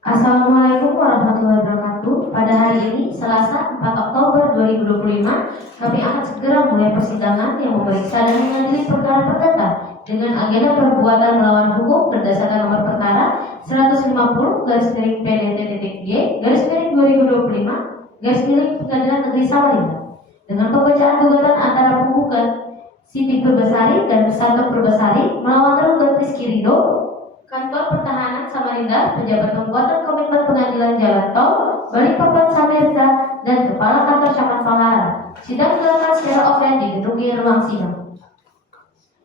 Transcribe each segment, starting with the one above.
Assalamualaikum warahmatullahi wabarakatuh. Pada hari ini, Selasa 4 Oktober 2025, kami akan segera mulai persidangan yang memeriksa dan mengadili perkara perdata dengan agenda perbuatan melawan hukum berdasarkan nomor perkara 150/PDT-G/2025 Pengadilan Negeri Samarinda dengan pembacaan gugatan antara penggugat Siti Purbasari dan Santo Purbasari melawan tergugat Rizky Ridho, Kantor Pertahanan Samarinda, Pejabat Pembuatan Komitmen Pengadilan Jalan Tol, Balikpapan Samarinda, dan Kepala Kantor Camat Palaran. Sidang dilakukan secara offline di gedung ruang sidang.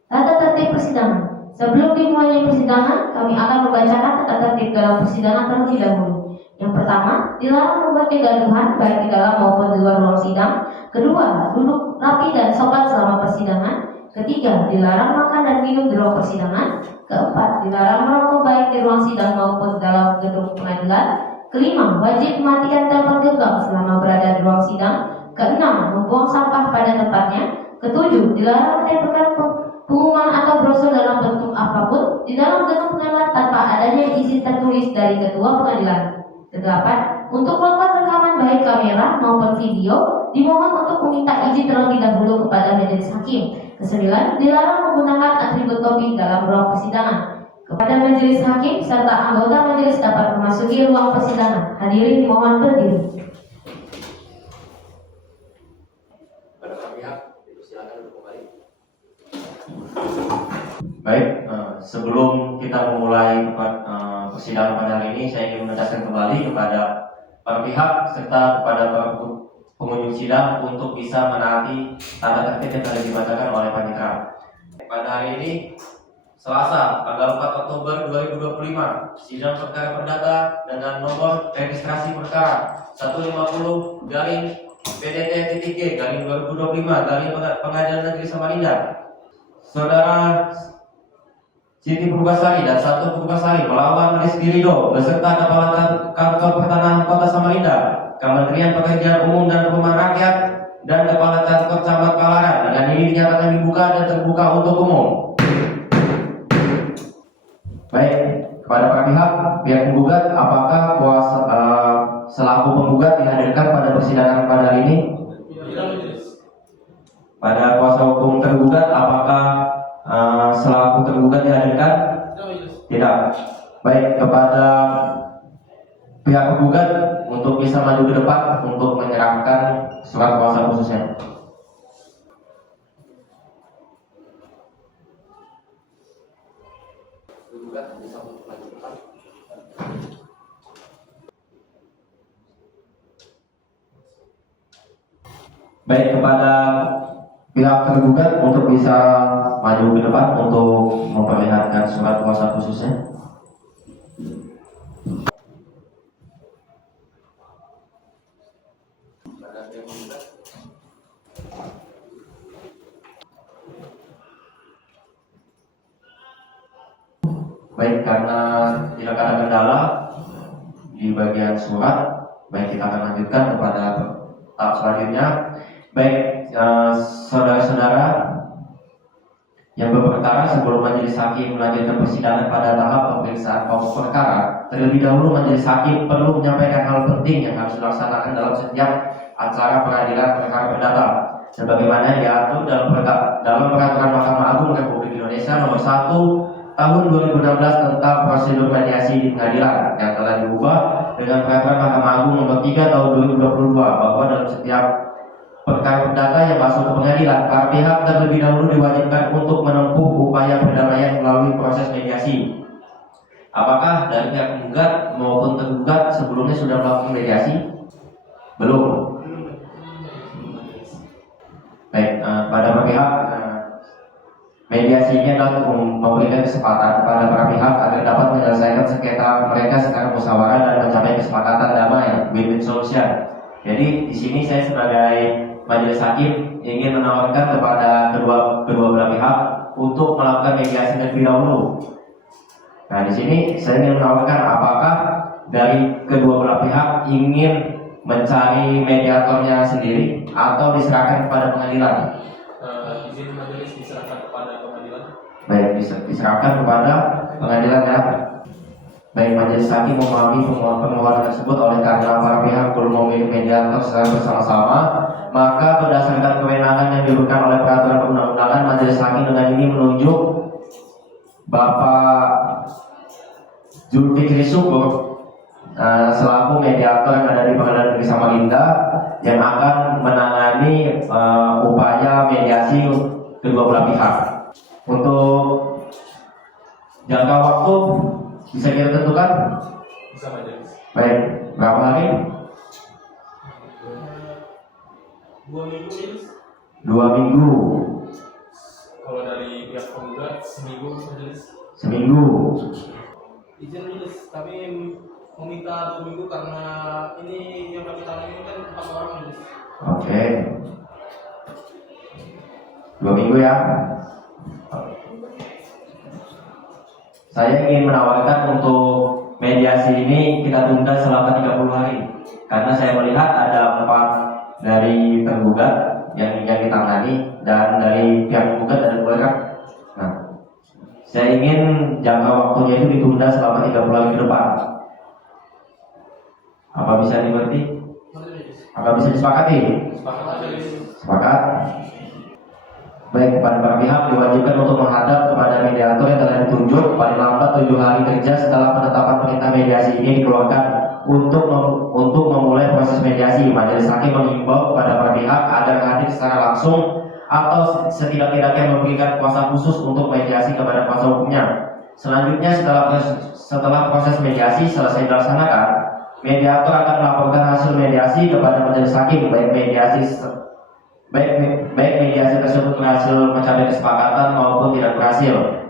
Tata tertib persidangan. Sebelum dimulainya persidangan, kami akan membacakan tata tertib dalam persidangan terlebih dahulu. Yang pertama, dilarang membuat kegaduhan baik di dalam maupun di luar ruang sidang. Kedua, duduk rapi dan sopan selama persidangan. Ketiga, dilarang makan dan minum di ruang persidangan. Keempat, dilarang merokok baik di ruang sidang maupun dalam gedung pengadilan. Kelima, wajib mematikan telepon genggam selama berada di ruang sidang. Keenam, membuang sampah pada tempatnya. Ketujuh, dilarang menempelkan pengumuman atau brosur dalam bentuk apapun di dalam gedung pengadilan tanpa adanya izin tertulis dari ketua pengadilan. Kedelapan, untuk melakukan rekaman baik kamera maupun video, dimohon untuk meminta izin terlebih dahulu kepada majelis hakim. Kesembilan, dilarang menggunakan atribut topi dalam ruang persidangan. Kepada majelis hakim serta anggota majelis dapat memasuki ruang persidangan. Hadirin dimohon berdiri. Pada pihak, silakan untuk kembali. Baik, sebelum kita memulai persidangan pada hari ini, saya ingin menegaskan kembali kepada para pihak serta kepada para pengunjung sidang untuk bisa menaati tata tertib yang telah dibacakan oleh panitia. Pada hari ini, Selasa, tanggal 4 Oktober 2025, sidang perkara perdata dengan nomor registrasi perkara 150/PDT-G/2025 Pengadilan Negeri Samarinda. Saudara Siti Purbasari dan Santo Purbasari melawan Rizky Ridho beserta Kepala Kantor Pertahanan Kota Samarinda, Kementerian Pekerjaan Umum dan Perumahan Rakyat, dan Kepala Kantor Camat Palaran. Dengan ini dinyatakan dibuka dan terbuka untuk umum. Baik, kepada para pihak penggugat, apakah selaku penggugat dihadirkan pada persidangan pada hari ini? Pada kuasa hukum tergugat, apakah selaku tergugat dihadirkan? Tidak. Baik, kepada pihak penggugat untuk bisa maju ke depan untuk menyerahkan surat kuasa khususnya. Tergugat bisa maju ke depan. Baik, kepada pihak tergugat untuk bisa maju ke depan untuk memperlihatkan surat kuasa khususnya. Baik, karena tidak ada kendala di bagian surat, baik kita akan lanjutkan kepada tahap selanjutnya. Baik, saudara-saudara yang berperkara, sebelum majelis hakim melanjutkan persidangan pada tahap pemeriksaan pokok perkara, terlebih dahulu majelis hakim perlu menyampaikan hal penting yang harus dilaksanakan dalam setiap acara peradilan perkara perdata, sebagaimana diatur dalam peraturan Mahkamah Agung Republik Indonesia nomor 1 tahun 2016 tentang prosedur mediasi di pengadilan yang telah diubah dengan peraturan Mahkamah Agung nomor 3 tahun 2022, bahwa dalam setiap perkara perdata yang masuk ke pengadilan, para pihak terlebih dahulu diwajibkan untuk menempuh upaya perdamaian melalui proses mediasi. Apakah dari pihak penggugat maupun tergugat sebelumnya sudah melakukan mediasi? Belum. Baik, pada pihak mediasi ini adalah untuk memberikan kesempatan kepada para pihak agar dapat menyelesaikan sengketa mereka secara musyawarah dan mencapai kesepakatan damai, win-win solution. Jadi di sini saya sebagai majelis hakim ingin menawarkan kepada kedua belah pihak untuk melakukan mediasi terlebih dahulu. Nah, di sini saya ingin menawarkan apakah dari kedua belah pihak ingin mencari mediatornya sendiri atau diserahkan kepada pengadilan. Izin majelis diserahkan kepada pengadilan. Baik, diserahkan kepada pengadilan ya. Baik, majelis hakim memahami permohonan tersebut oleh karena para pihak belum memilih mediator secara bersama-sama, maka berdasarkan kewenangan yang diberikan oleh peraturan perundang-undangan, majelis hakim dengan ini menunjuk Bapak Zulfikri Syukur selaku mediator yang ada di Pengadilan Negeri Samarinda yang akan menangani upaya mediasi kedua belah pihak. Untuk jangka waktu bisa kita tentukan? Bisa majelis. Baik, berapa hari? 2 minggu majelis. 2 minggu. Kalau dari pihak penggugat seminggu majelis. Seminggu. Izin majelis, kami meminta 2 minggu karena ini yang kami tangani kan 4 orang majelis. Oke. 2 minggu ya. Saya ingin menawarkan untuk mediasi ini kita tunda selama 30 hari karena saya melihat ada 4 dari tergugat yang ditangani dan dari pihak tergugat ada 2 kan. Nah, saya ingin jangka waktunya itu ditunda selama 30 hari ke depan. Apa bisa dimengerti? Apa bisa disepakati? Sepakat majelis. Sepakat? Baik, kepada para pihak diwajibkan untuk menghadap kepada mediator yang telah ditunjuk paling lambat 7 hari kerja setelah penetapan perintah mediasi ini dikeluarkan untuk memulai proses mediasi. Majelis hakim mengimbau kepada para pihak agar hadir secara langsung atau setidak-tidaknya memberikan kuasa khusus untuk mediasi kepada kuasa hukumnya. Selanjutnya setelah proses mediasi selesai dilaksanakan, mediator akan melaporkan hasil mediasi kepada majelis hakim, baik mediasi tersebut berhasil mencapai kesepakatan maupun tidak berhasil.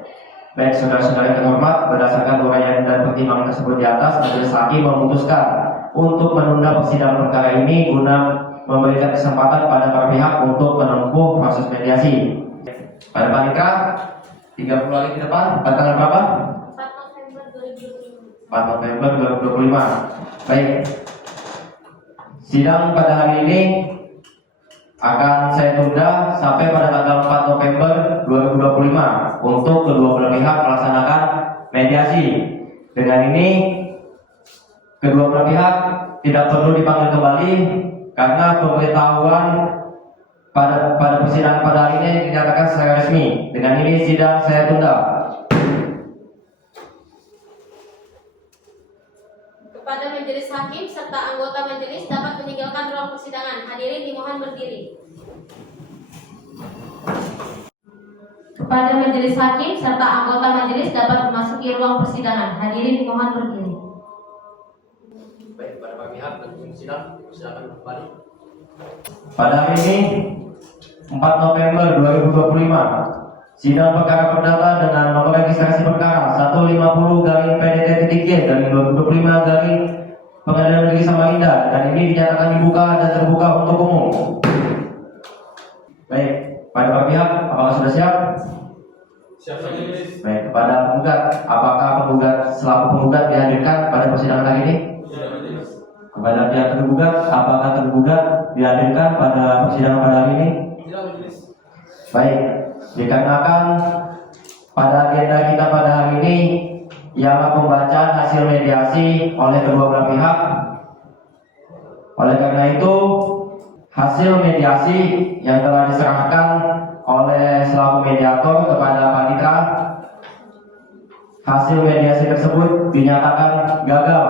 Baik, saudara-saudara yang terhormat, berdasarkan uraian dan pertimbangan tersebut di atas, majelis hakim memutuskan untuk menunda persidangan perkara ini guna memberikan kesempatan pada para pihak untuk menempuh proses mediasi. Pada panitra 30 hari ke depan, pada tanggal berapa? 4 November 2025. Baik. Sidang pada hari ini akan saya tunda sampai pada tanggal 4 November 2025 untuk kedua belah pihak melaksanakan mediasi. Dengan ini kedua belah pihak tidak perlu dipanggil kembali karena pemberitahuan pada persidangan pada hari ini dinyatakan secara resmi. Dengan ini sidang saya tunda. Kepada majelis hakim serta anggota majelis dapat meninggalkan ruang persidangan. Hadirin dimohon berdiri. Kepada majelis hakim serta anggota majelis dapat memasuki ruang persidangan. Hadirin dimohon berdiri. Baik, pada para pihak dan sidang silakan kembali. Pada hari ini 4 November 2025, sidang perkara perdata dengan nomor registrasi perkara 150/PDT-G/2025 Pengadilan Negeri Samarinda dan ini dinyatakan dibuka dan terbuka untuk umum. Baik, pada para pihak, apakah sudah siap? Siap majelis. Baik, kepada penggugat, apakah penggugat selaku penggugat dihadirkan pada persidangan hari ini? Tidak majelis. Kepada pihak tergugat, apakah tergugat dihadirkan pada persidangan pada hari ini? Tidak majelis. Baik, dikarenakan pada agenda kita pada hari ini ialah pembacaan hasil mediasi oleh kedua belah pihak. Oleh karena itu, hasil mediasi yang telah diserahkan oleh selaku mediator kepada panitra, hasil mediasi tersebut dinyatakan gagal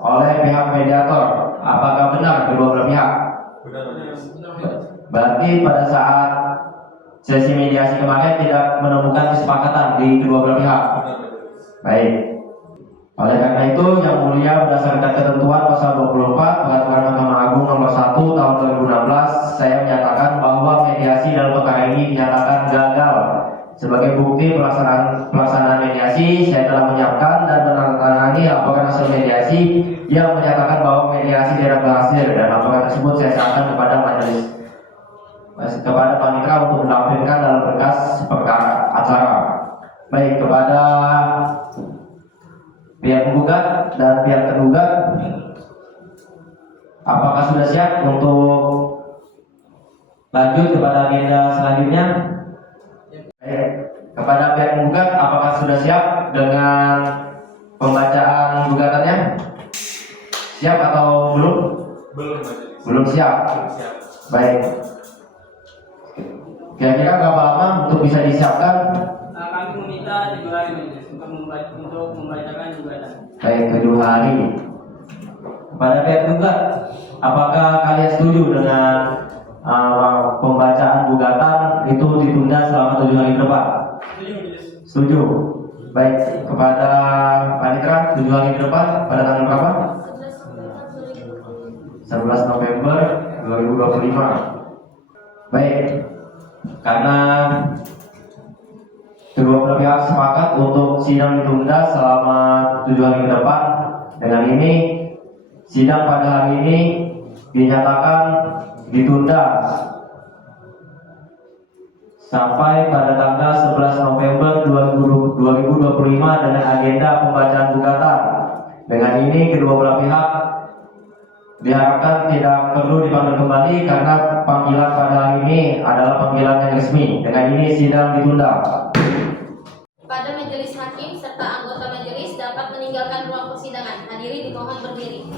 oleh pihak mediator. Apakah benar kedua belah pihak? Benar majelis. Berarti pada saat sesi mediasi kemarin tidak menemukan kesepakatan di kedua belah pihak. Benar majelis. Baik. Oleh karena itu, Yang Mulia berdasarkan ketentuan pasal 24 Peraturan Mahkamah Agung nomor 1 tahun 2016, saya menyatakan bahwa mediasi dalam perkara ini dinyatakan gagal. Sebagai bukti pelaksanaan mediasi, saya telah menyiapkan dan menandatangani laporan hasil mediasi yang menyatakan bahwa mediasi tidak berhasil dan laporan tersebut saya serahkan kepada panitra untuk dilampirkan dalam berkas perkara acara. Baik, kepada pihak penggugat dan pihak tergugat, apakah sudah siap untuk lanjut kepada agenda selanjutnya? Baik, kepada pihak penggugat, apakah sudah siap dengan pembacaan gugatannya? Siap atau belum? Belum majelis. Belum siap. Siap. Baik. Kira-kira berapa lama untuk bisa disiapkan? Kami meminta 7 hari majelis untuk membacakan gugatan. Baik, 7 hari. Pada pihak gugat, apakah kalian setuju dengan pembacaan gugatan itu ditunda selama 7 hari ke depan? Setuju majelis. Setuju. Baik, kepada Panitra 7 hari ke depan pada tanggal berapa? 11 November 2025. Baik, karena kedua belah pihak sepakat untuk sidang ditunda selama 7 hari ke depan. Dengan ini, sidang pada hari ini dinyatakan ditunda sampai pada tanggal 11 November 2025 dengan agenda pembacaan gugatan. Dengan ini, kedua belah pihak diharapkan tidak perlu dipanggil kembali karena panggilan pada hari ini adalah panggilan yang resmi. Dengan ini sidang ditunda. Kepada majelis hakim serta anggota majelis dapat meninggalkan ruang persidangan. Hadirin dimohon berdiri.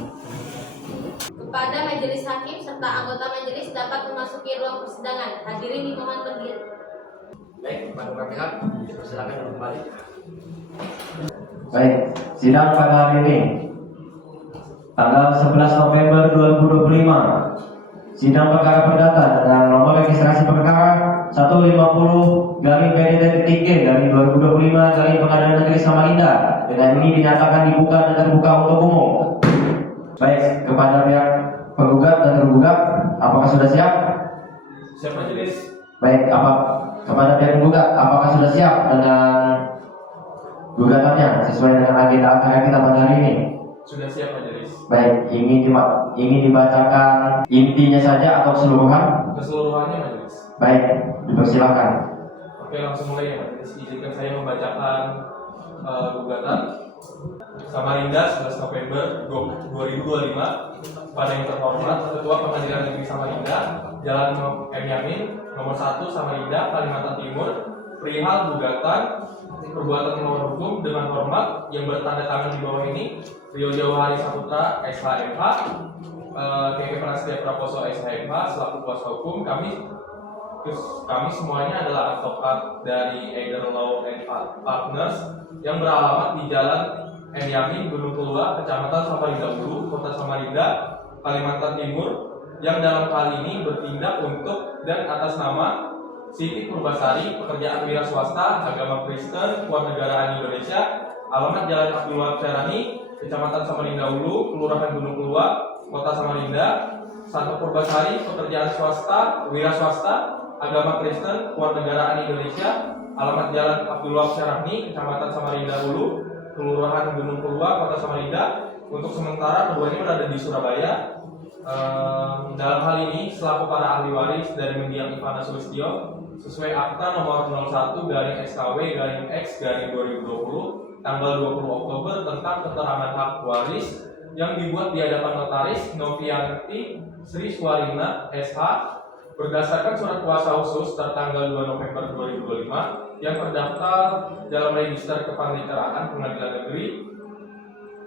Kepada majelis hakim serta anggota majelis dapat memasuki ruang persidangan. Hadirin dimohon berdiri. Baik, kepada pihak silakan kembali. Baik, sidang pada hari ini tanggal 11 November 2025. Sidang perkara perdata dengan nomor registrasi perkara 150-PDT-G/2025 Pengadilan Negeri Samarinda. Dengan ini dinyatakan dibuka dan terbuka untuk umum. Baik, kepada pihak penggugat dan tergugat, apakah sudah siap? Siap majelis. Baik, kepada pihak penggugat, apakah sudah siap dengan gugatannya sesuai dengan agenda acara kita pada hari ini? Sudah siap majelis. Baik, ingin dibacakan intinya saja atau keseluruhan? Keseluruhannya majelis. Baik, dipersilakan. Oke, langsung mulai ya majelis. Izinkan saya membacakan gugatan Samarinda 11 November 2025 pada yang terhormat Ketua Pengadilan Negeri Samarinda, Jalan M. Yamin, nomor 1 Samarinda, Kalimantan Timur, perihal gugatan perbuatan melawan hukum dengan hormat yang bertanda tangan di bawah ini Rio Jawahari Saputra SHMH, KK Prasetya Praposo SHMH selaku kuasa hukum. Kami semuanya adalah advokat dari Eider Law and Partners yang beralamat di Jalan M. Yamin, Gunung Kelua, Kecamatan Samarinda Ulu, Kota Samarinda, Kalimantan Timur, yang dalam hal ini bertindak untuk dan atas nama Siti Purbasari, pekerjaan wira swasta, agama Kristen, kewarganegaraan Indonesia, alamat Jalan Abdul Wahab Syarani, Kecamatan Samarinda Ulu, Kelurahan Gunung Kelua, Kota Samarinda. Satu Purbasari, pekerjaan swasta, wira swasta, agama Kristen, kewarganegaraan Indonesia, alamat Jalan Abdul Wahab Syarani, Kecamatan Samarinda Ulu, Kelurahan Gunung Kelua, Kota Samarinda. Untuk sementara keduanya berada di Surabaya. Dalam hal ini selaku para ahli waris dari mendiang Ivana Sulistyo sesuai akta nomor 01/SKW/X/2020 tanggal 20 Oktober tentang keterangan hak waris yang dibuat di hadapan notaris Novianti Sri Swarina SH berdasarkan surat kuasa khusus tertanggal 2 November 2025 yang terdaftar dalam register kepaniteraan Pengadilan Negeri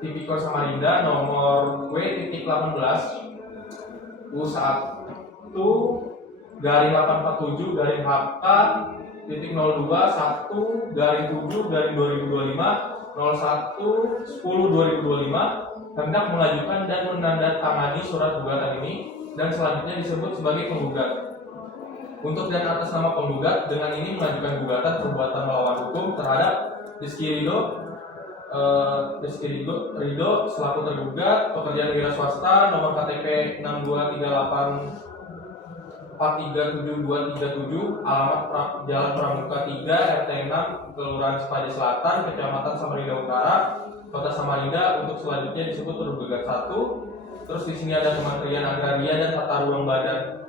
Tipikor Samarinda nomor W.18 U1-1-1/7/2025 hendak mengajukan dan menandatangani surat gugatan ini dan selanjutnya disebut sebagai penggugat. Untuk dan atas nama penggugat dengan ini mengajukan gugatan perbuatan melawan hukum terhadap Rizky Ridho selaku tergugat, pekerjaan wira swasta, nomor KTP 62384372237, alamat Jalan Pramuka 3 RT 6 Kelurahan Sepade Selatan, Kecamatan Samarinda Utara, Kota Samarinda. Untuk selanjutnya disebut tergugat 1. Terus di sini ada Kementerian Agraria dan Tata Ruang Badan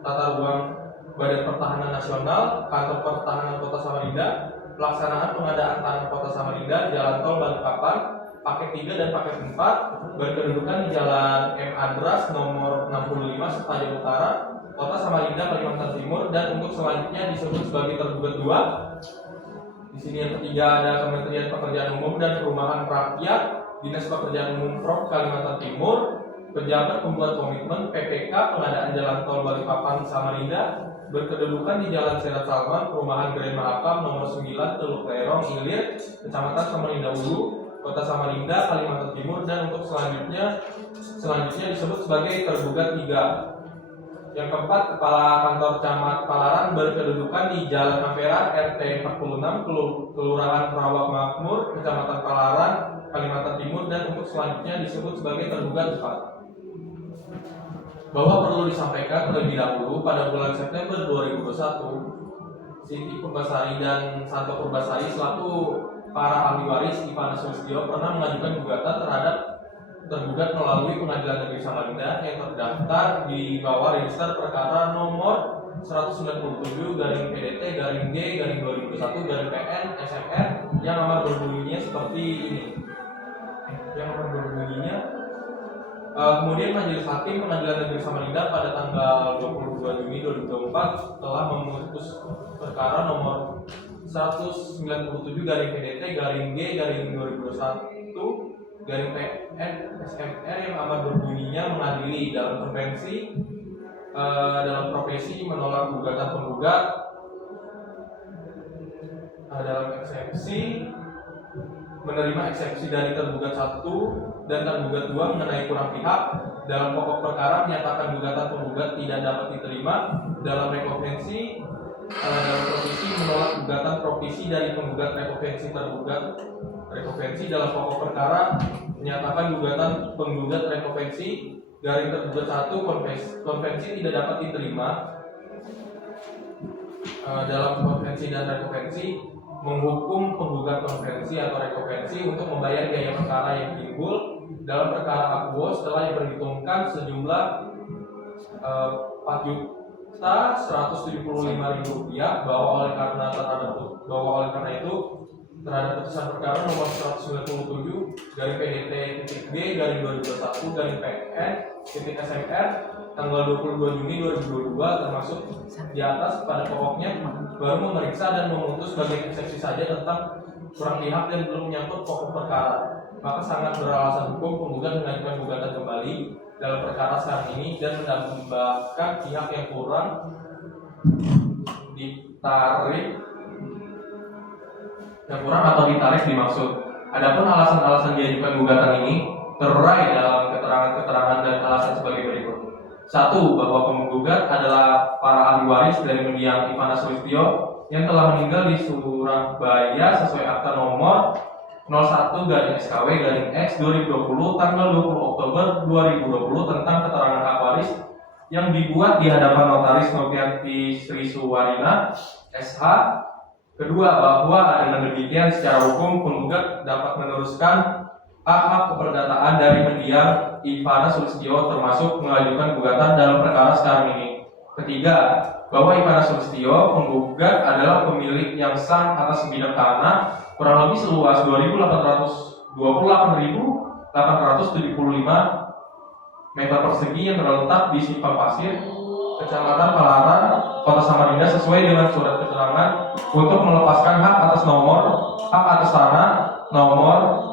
Pertahanan Nasional, Kantor Pertahanan Kota Samarinda, pelaksanaan pengadaan tanah Kota Samarinda, Jalan Tol Balikpapan, paket 3 dan paket 4, berkedudukan di Jalan M. Adras nomor 65 Sepaja Utara, Kota Samarinda, Kalimantan Timur. Dan untuk selanjutnya disebut sebagai tergugat 2. Di sini yang ketiga ada Kementerian Pekerjaan Umum dan Perumahan Rakyat, Dinas Pekerjaan Umum Prov Kalimantan Timur, pejabat pembuat komitmen PPK pengadaan jalan tol Balikpapan Samarinda berkedudukan di Jalan Serat Salman, Perumahan Grand Mahakam nomor 9, Teluk Lerong, Ilir, Kecamatan Samarinda Ulu, Kota Samarinda, Kalimantan Timur, dan untuk selanjutnya disebut sebagai tergugat 3. Yang keempat, Kepala Kantor Camat Palaran berkedudukan di Jalan Ampera RT 46, Kelurahan Perawak Makmur, Kecamatan Palaran, Kalimantan Timur, dan untuk selanjutnya disebut sebagai tergugat 4. Bahwa perlu disampaikan terlebih dahulu pada bulan September 2021, Siti Purbasari dan Santo Purbasari selaku para ahli waris Ivana Sulistyo pernah mengajukan gugatan terhadap tergugat melalui Pengadilan Negeri Samarinda yang terdaftar di bawah register perkara nomor 197-PDT-G-2021-PN SMR yang amat berbunyinya seperti ini. Kemudian Majelis Hakim Pengadilan Negeri Samarinda pada tanggal 22 Juni 2024 telah memutus perkara nomor 197-PDT-G-2021-PN SMR yang amat berbunyinya mengadili dalam profesi menolak gugatan penggugat dalam eksepsi menerima eksepsi dari tergugat 1 dan tergugat 2 mengenai kurang pihak dalam pokok perkara menyatakan gugatan penggugat tidak dapat diterima dalam rekovensi menolak gugatan provisi dari penggugat rekovensi dalam pokok perkara menyatakan gugatan penggugat rekovensi dari tergugat 1 konvensi tidak dapat diterima dalam konvensi dan rekovensi menghukum penggugat konvensi atau rekovensi untuk membayar biaya perkara yang timbul dalam perkara akuo setelah diperhitungkan sejumlah Rp4.175.000 bahwa oleh karena itu terhadap putusan perkara nomor 197/PDT-G-2021-PN SMR tanggal 22 Juni 2022 termasuk di atas pada pokoknya baru memeriksa dan memutus bagian eksepsi saja tentang kurang pihak dan belum menyangkut pokok perkara, maka sangat beralasan hukum penggugat mengajukan gugatan kembali dalam perkara sekarang ini dan menambahkan pihak yang kurang atau ditarik dimaksud. Adapun alasan-alasan diajukan gugatan ini terurai dalam keterangan-keterangan dan alasan sebagai berikut. 1. Bahwa penggugat adalah para ahli waris dari mendiang Ivana Sulistyo yang telah meninggal di Surabaya sesuai akta nomor 01/SKW/X 2020 tanggal 20 Oktober 2020 tentang keterangan hak waris yang dibuat di hadapan Notaris Novianti Sri Suwarina SH. Kedua, bahwa dengan demikian secara hukum penggugat dapat meneruskan hak keperdataan dari mendiang Ivana Sulistyo termasuk mengajukan gugatan dalam perkara sekarang ini. Ketiga, bahwa Ivana Sulistyo penggugat adalah pemilik yang sah atas sebidang tanah kurang lebih seluas 28.875 meter persegi yang terletak di Simpang Pasir, Kecamatan Palaran, Kota Samarinda sesuai dengan surat keterangan untuk melepaskan hak atas tanah nomor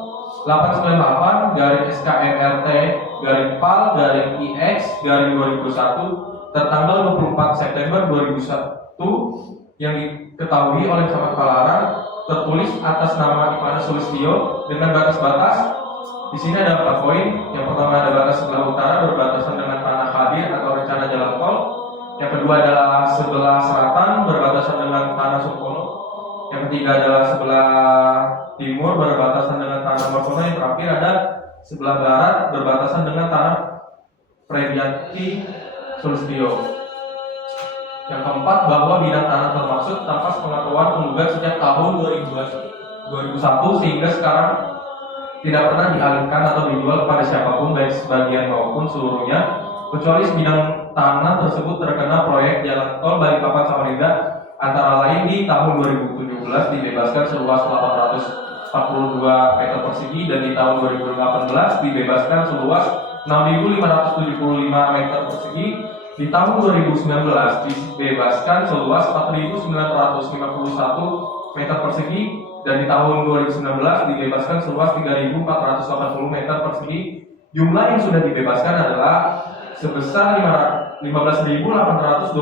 898/SKMRT/PAL/IX/2021 tertanggal 24 September 2001 yang diketahui oleh Camat Palaran tertulis atas nama Ivana Sulistyo dengan batas-batas. Di sini ada 4 poin. Yang pertama ada batas sebelah utara berbatasan dengan tanah hadir atau rencana jalan tol. Yang kedua adalah sebelah selatan berbatasan dengan tanah Sukono. Yang ketiga adalah sebelah timur berbatasan dengan tanah Markono. Yang terakhir ada sebelah barat berbatasan dengan tanah Predianti Sulistyo. Yang keempat, bahwa bidang tanah termaksud tanpa sepengetahuan penggugat sejak tahun 2001 sehingga sekarang tidak pernah dialihkan atau dijual kepada siapapun baik sebagian maupun seluruhnya kecuali sebidang tanah tersebut terkena proyek jalan tol Balikpapan Samarinda antara lain di tahun 2017 dibebaskan seluas 842 meter persegi dan di tahun 2018 dibebaskan seluas 6.575 meter persegi. Di tahun 2019 dibebaskan seluas 4.951 meter persegi dan di tahun 2019 dibebaskan seluas 3.480 meter persegi. Jumlah yang sudah dibebaskan adalah sebesar 15.812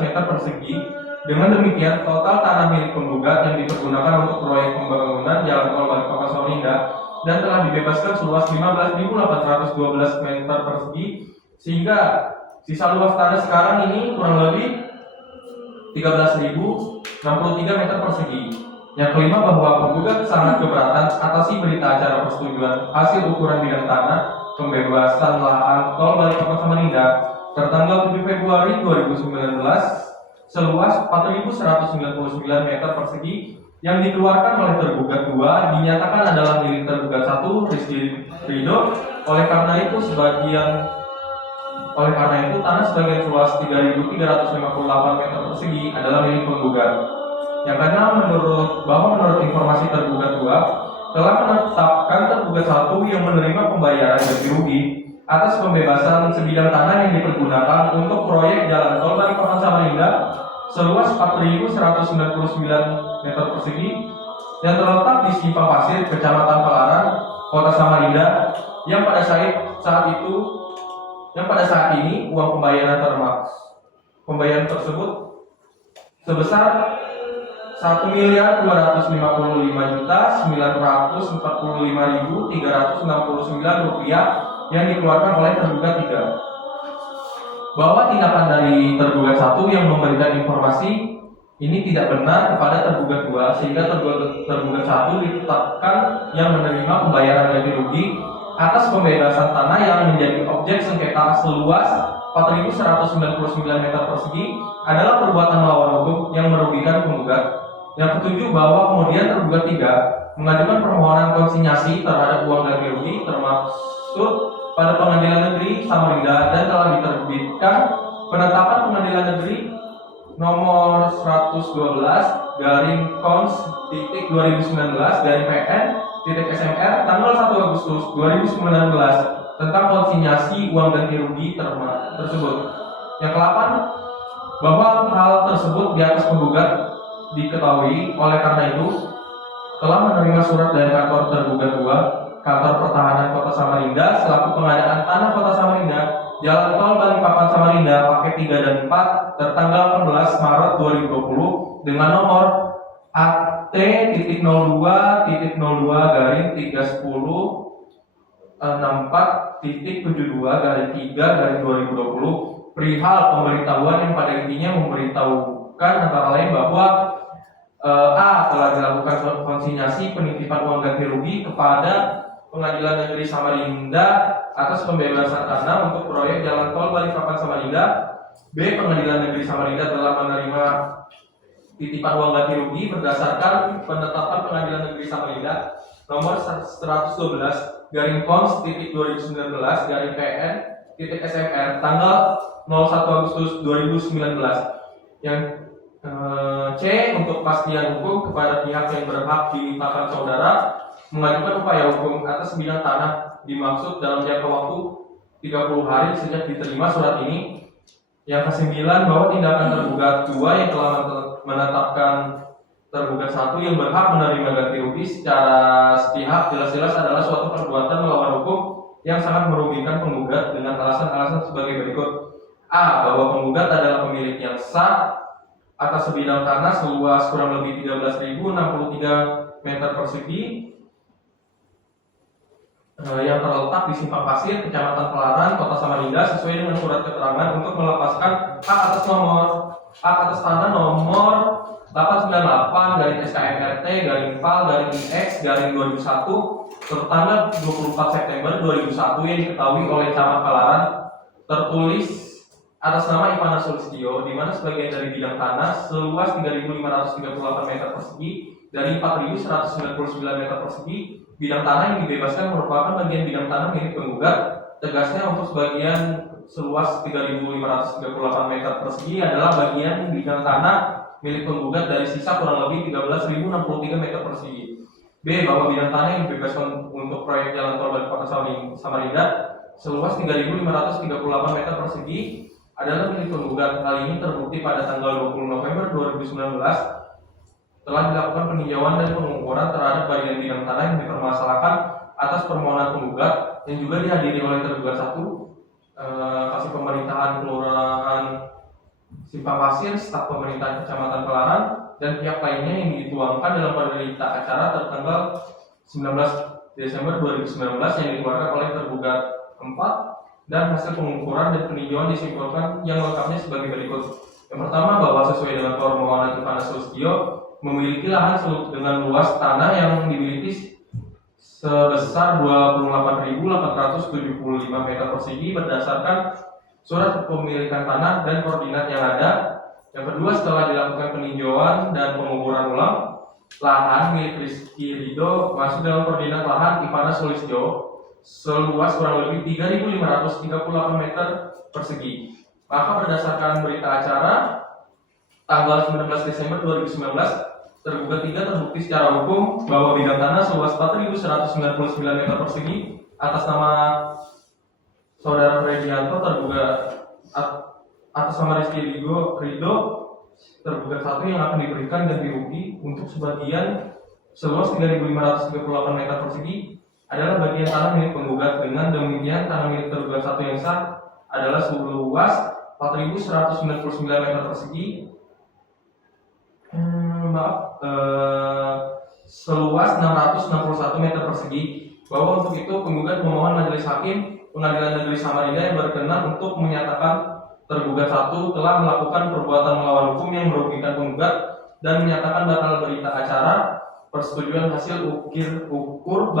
meter persegi. Dengan demikian, total tanah milik penggugat yang dipergunakan untuk proyek pembangunan jalan tol Balikpapan Samarinda dan telah dibebaskan seluas 15.812 meter persegi, sehingga sisa luas tanah sekarang ini kurang lebih 13.063 meter persegi. Yang kelima, bahwa penggugat sangat keberatan atasi berita acara persetujuan hasil ukuran bidang tanah pembebasan lahan tol Balikpapan Samarinda tertanggal 7 Februari 2019 seluas 4.199 meter persegi yang dikeluarkan oleh tergugat 2 dinyatakan adalah milik tergugat 1 Rizky Ridho. Oleh karena itu tanah sebagian luas 3.358 meter persegi adalah milik penggugat. Yang keenam, menurut informasi tergugat 2 telah menetapkan tergugat 1 yang menerima pembayaran ganti rugi atas pembebasan sebidang tanah yang dipergunakan untuk proyek jalan tol Balikpapan Samarinda seluas 4.199 meter persegi yang terletak di Simpang Pasir, Kecamatan Palaran, Kota Samarinda, yang pada saat ini uang pembayaran tersebut sebesar 1.255.945.369 rupiah yang dikeluarkan oleh tergugat 3. Bahwa tindakan dari tergugat 1 yang memberikan informasi ini tidak benar kepada tergugat 2, sehingga tergugat 1 ditetapkan yang menerima pembayaran ganti rugi atas pembebasan tanah yang menjadi objek sengketa seluas 4.199 meter persegi adalah perbuatan melawan hukum yang merugikan penggugat. Yang ketujuh, bahwa kemudian tergugat 3 mengajukan permohonan konsinyasi terhadap uang ganti rugi termaksud pada Pengadilan Negeri Samarinda dan telah diterbitkan penetapan Pengadilan Negeri nomor 112/Cons.2019/PN.SMR tanggal 1 Agustus 2019 tentang konsinyasi uang ganti rugi tersebut. Yang ke-8, bahwa hal tersebut di atas penggugat diketahui, oleh karena itu telah menerima surat dari kantor tergugat 2, Kantor Pertahanan Kota Samarinda selaku pengadaan tanah Kota Samarinda, Jalan Tol Balikpapan Samarinda paket 3 dan 4 tertanggal 14 Maret 2020 dengan nomor AT.00-364.72/3/2020 perihal pemberitahuan yang pada intinya memberitahukan antara lain bahwa A. telah dilakukan konsinyasi penitipan uang ganti rugi kepada Pengadilan Negeri Samarinda atas pembebasan tanah untuk proyek jalan tol Balikpapan Samarinda. B. Pengadilan Negeri Samarinda telah menerima titipan uang ganti rugi berdasarkan penetapan Pengadilan Negeri Samarinda nomor 112/Cons.2019/PN.SMR tanggal 01 Agustus 2019. Yang C. Untuk kepastian hukum kepada pihak yang berhak dimintakan saudara mengajukan upaya hukum atas bidang tanah dimaksud dalam jangka waktu 30 hari sejak diterima surat ini. Yang ke-9, bahwa tindakan tergugat 2 yang telah menetapkan tergugat 1 yang berhak menerima ganti rugi secara sepihak jelas-jelas adalah suatu perbuatan melawan hukum yang sangat merugikan penggugat dengan alasan-alasan sebagai berikut. A. Bahwa penggugat adalah pemilik yang sah atas sebidang tanah seluas kurang lebih 13.063 meter persegi yang terletak di Simpang Pasir, Kecamatan Palaran, Kota Samarinda sesuai dengan surat keterangan untuk melepaskan hak atas tanah nomor 898/SKMRT/PAL/IX/2001 tertanggal 24 September 2001 yang diketahui oleh Camat Palaran tertulis atas nama Ivana Sulistyo, di mana sebagian dari bidang tanah seluas 3.538 meter persegi dari 4.199 meter persegi bidang tanah yang dibebaskan merupakan bagian bidang tanah milik penggugat. Tegasnya, untuk sebagian seluas 3.538 meter persegi adalah bagian bidang tanah milik penggugat dari sisa kurang lebih 13.063 meter persegi. B. Bahwa bidang tanah yang dibebaskan untuk proyek jalan tol Balikpapan Samarinda seluas 3.538 meter persegi adalah milik penggugat. Hal ini terbukti pada tanggal 20 November 2019 telah dilakukan peninjauan dan pengukuran terhadap bagian bidang tanah yang dipermasalahkan atas permohonan penggugat yang juga dihadiri oleh tergugat 1, Kasih Pemerintahan Kelurahan Simpang Pasir, staf pemerintahan Kecamatan Pelaran, dan pihak lainnya yang dituangkan dalam berita acara tertanggal 19 Desember 2019 yang dikeluarkan oleh tergugat 4, dan hasil pengukuran dan peninjauan disimpulkan yang lengkapnya sebagai berikut. Yang pertama, bahwa sesuai dengan permohonan Ivana Sulistyo memiliki lahan dengan luas tanah yang dimiliki sebesar 28.875 meter persegi berdasarkan surat kepemilikan tanah dan koordinat yang ada. Yang kedua, setelah dilakukan peninjauan dan pengukuran ulang, lahan milik Rizky Ridho masuk dalam koordinat lahan Ivana Sulistyo seluas kurang lebih 3.538 meter persegi. Maka berdasarkan berita acara tanggal 19 Desember 2019, tergugat 3 terbukti secara hukum bahwa bidang tanah seluas 4.199 meter persegi atas nama Saudara Fredianto tergugat atas nama Rizky Ridho tergugat 1 yang akan diberikan ganti rugi untuk sebagian seluas 3.538 meter persegi adalah bagian tanah milik penggugat. Dengan demikian tanah milik tergugat 1 yang sah adalah seluas 4.199 meter persegi, seluas 661 meter persegi. Bahwa untuk itu penggugat memohon Majelis Hakim Pengadilan Negeri Samarinda yang berkenan untuk menyatakan tergugat 1 telah melakukan perbuatan melawan hukum yang merugikan penggugat dan menyatakan batal berita acara persetujuan hasil ukur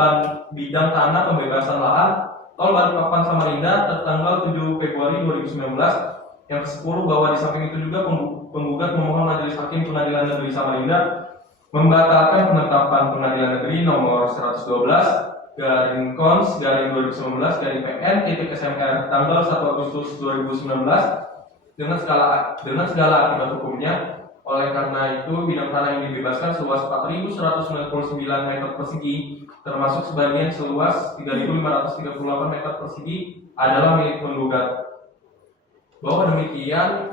bidang tanah pembebasan lahan Tol Balikpapan Samarinda tertanggal 7 Februari 2019. Yang ke-10, bahwa di samping itu juga penggugat memohon Majelis Hakim Pengadilan Negeri Samarinda membatalkan penetapan Pengadilan Negeri nomor 112/Kons/2019/PN/SMR tanggal 1 Agustus 2019 dengan segala akibat hukumnya. Oleh karena itu, bidang tanah yang dibebaskan seluas 4.199 meter persegi, termasuk sebagian seluas 3.538 meter persegi adalah milik penggugat. Bahwa demikian,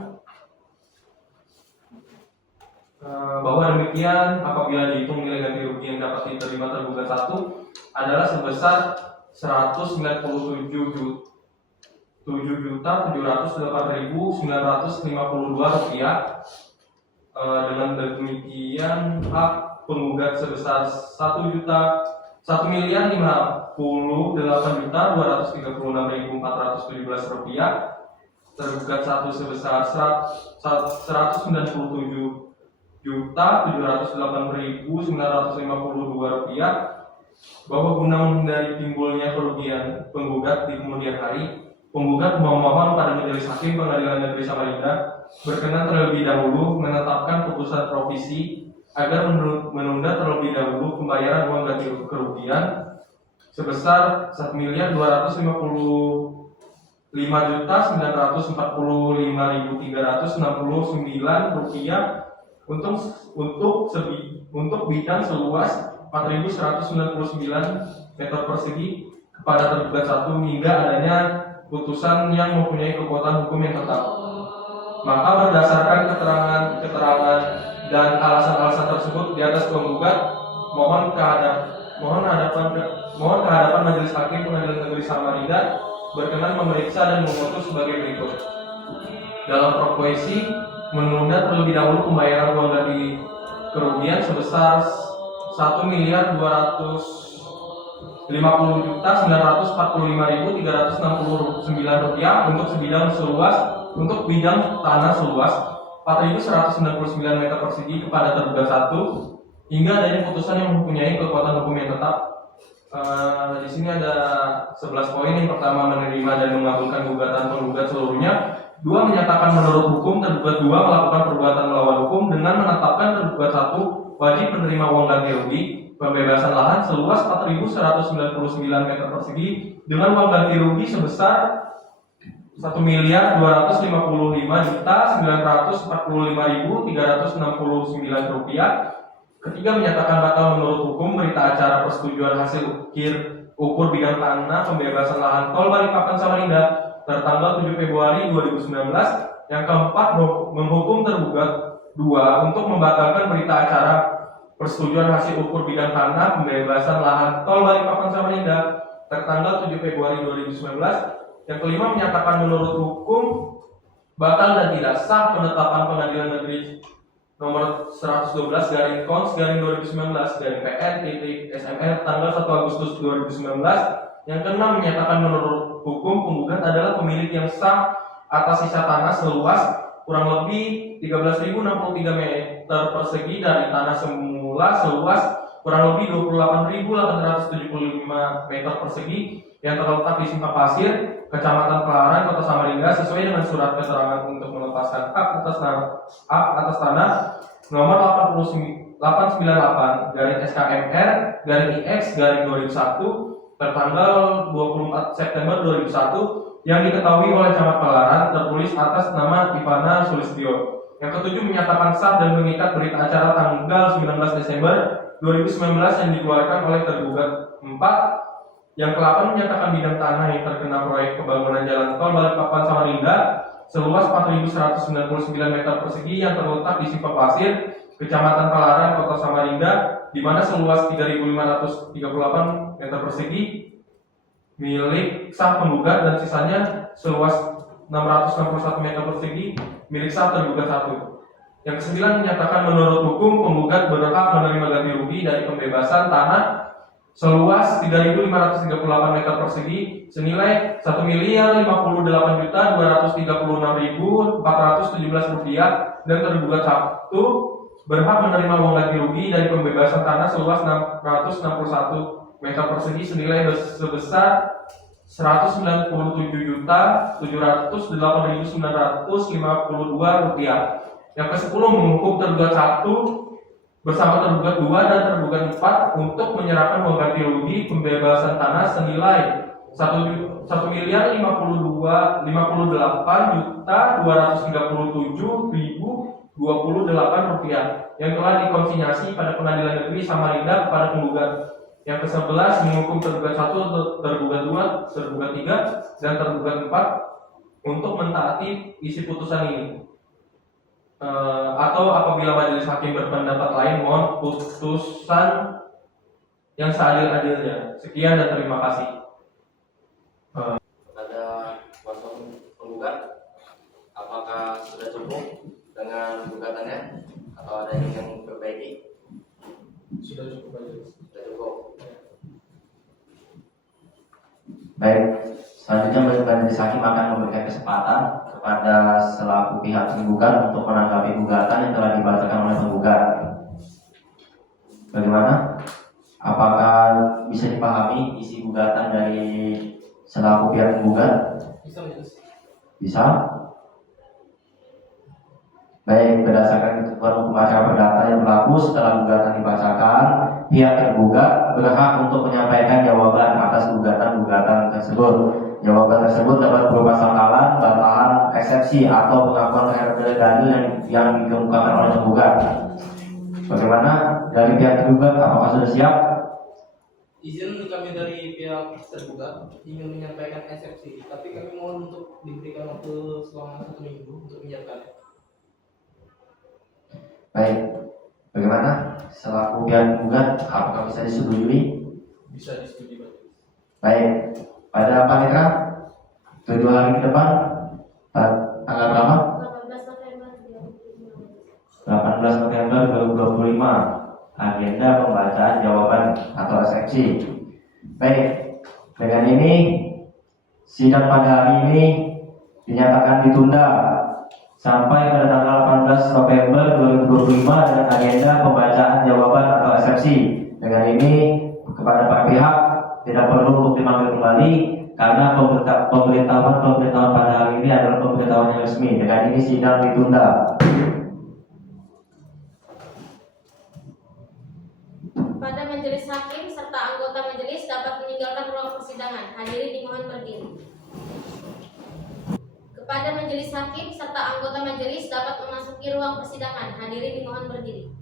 apabila dihitung nilai ganti rugi yang dapat diterima tergugat 1 adalah sebesar 197.708.952 rupiah. Dengan demikian hak penggugat sebesar 1.058.236.417 rupiah, tergugat 1 sebesar 197.708.952 rupiah. Bahwa guna menghindari timbulnya kerugian penggugat di kemudian hari, penggugat memohon pada Majelis Hakim Pengadilan Negeri Samarinda berkenan terlebih dahulu menetapkan putusan provisi agar menunda terlebih dahulu pembayaran uang ganti kerugian sebesar 1.255.945.369 rupiah untuk bidang seluas 4.199 meter persegi kepada tergugat 1 hingga adanya putusan yang mempunyai kekuatan hukum yang tetap. Maka berdasarkan keterangan dan alasan-alasan tersebut di atas, penggugat mohon kehadapan Majelis Hakim Pengadilan Negeri Samarinda berkenan memeriksa dan memutus sebagai berikut. Dalam prokuesi menunda terlebih dahulu pembayaran uang ganti kerugian sebesar 1.250.945.369 rupiah untuk bidang tanah seluas 4.199 meter persegi kepada tergugat 1 hingga adanya putusan yang mempunyai kekuatan hukum yang tetap. Di sini ada 11 poin. Yang pertama, menerima dan mengabulkan gugatan penggugat seluruhnya. 2, menyatakan menurut hukum tergugat 2 melakukan perbuatan melawan hukum dengan menetapkan tergugat 1 wajib menerima uang ganti rugi pembebasan lahan seluas 4.199 meter persegi dengan uang ganti rugi sebesar 1.255.945.369 rupiah. Ketiga, menyatakan batal menurut hukum berita acara persetujuan hasil ukur bidang tanah pembebasan lahan Tol Balikpapan Samarinda tertanggal 7 Februari 2019. Yang keempat, menghukum tergugat 2 untuk membatalkan berita acara persetujuan hasil ukur bidang tanah pembebasan lahan tol Balikpapan Samarinda tertanggal 7 Februari 2019. Yang kelima, menyatakan menurut hukum batal dan tidak sah penetapan Pengadilan Negeri nomor 112 garing Kons garing 2019 garing PN titik SMR tanggal 1 Agustus 2019. Yang keenam, menyatakan menurut hukum penggugat adalah pemilik yang sah atas sisa tanah seluas kurang lebih 13.063 meter persegi dari tanah semula seluas kurang lebih 28.875 meter persegi yang terletak di Simpang Pasir, Kecamatan Pelaran, Kota Samarinda sesuai dengan surat keterangan untuk melepaskan hak atas tanah nomor 898 garing SKMR garing IX garing 2001 tertanggal 24 September 2001 yang diketahui oleh Camat Pelaran tertulis atas nama Ivana Sulistyo. Yang ketujuh, menyatakan sah dan mengikat berita acara tanggal 19 Desember 2019 yang dikeluarkan oleh tergugat 4. Yang ke-8, menyatakan bidang tanah yang terkena proyek pembangunan jalan tol Balikpapan Samarinda seluas 4.199 meter persegi yang terletak di Simpang Pasir, Kecamatan Palaran, Kota Samarinda, di mana seluas 3.538 meter persegi milik sah penggugat dan sisanya seluas 661 meter persegi milik sah tergugat 1. Yang ke-9, menyatakan menurut hukum penggugat berhak menerima ganti rugi dari pembebasan tanah seluas 3.538 meter persegi senilai Rp1.586.236.417 dan tergugat 1 berhak menerima uang ganti rugi dari pembebasan tanah seluas 661 meter persegi senilai sebesar Rp190.708.952. Yang ke-10, menghukum tergugat 1 bersama tergugat 2 dan tergugat 4 untuk menyerahkan uang ganti rugi pembebasan tanah senilai Rp1.058.237.028 yang telah dikonsinyasi pada Pengadilan Negeri Samarinda kepada penggugat. Yang ke-11, menghukum tergugat 1, tergugat 2, tergugat 3 dan tergugat 4 untuk mentaati isi putusan ini. Atau apabila majelis hakim berpendapat lain, mohon putusan yang seadil-adilnya. Sekian dan terima kasih. Kepada kuasa penggugat, apakah sudah cukup dengan gugatannya atau ada yang ingin perbaiki? Sudah cukup aja. Sudah cukup. Baik, selanjutnya majelis hakim akan memberikan kesempatan kepada selaku pihak penggugat untuk menanggapi gugatan yang telah dibacakan oleh penggugat. Bagaimana? Apakah bisa dipahami isi gugatan dari selaku pihak penggugat? Bisa? Baik, berdasarkan ketentuan hukum acara perdata yang berlaku setelah gugatan dibacakan, pihak tergugat berhak untuk menyampaikan jawaban atas gugatan-gugatan tersebut. Jawaban tersebut dapat berupa sangkalan, bantahan, eksepsi atau pengakuan terhadap dalil yang dikemukakan oleh tergugat. Bagaimana dari pihak tergugat? Apakah sudah siap? Izin kami dari pihak tergugat ingin menyampaikan eksepsi, tapi kami mohon untuk diberikan waktu selama 1 minggu untuk menyiapkannya. Baik, bagaimana selaku pihak tergugat? Apakah bisa disetujui? Bisa disetujui, Pak. Baik, pada panitra 7 hari ke depan, tanggal berapa? 18 November 2025, agenda pembacaan jawaban atau eksepsi. Baik, dengan ini sidang pada hari ini dinyatakan ditunda sampai pada tanggal 18 November 2025 dengan agenda pembacaan jawaban atau eksepsi. Dengan ini kepada para pihak tidak perlu untuk dipanggil kembali karena pemberitahuan pada hari ini adalah pemberitahuan yang resmi. Dengan ini sidang ditunda. Kepada majelis hakim serta anggota majelis dapat meninggalkan ruang persidangan. Hadirin dimohon berdiri. Kepada majelis hakim serta anggota majelis dapat memasuki ruang persidangan. Hadirin dimohon berdiri.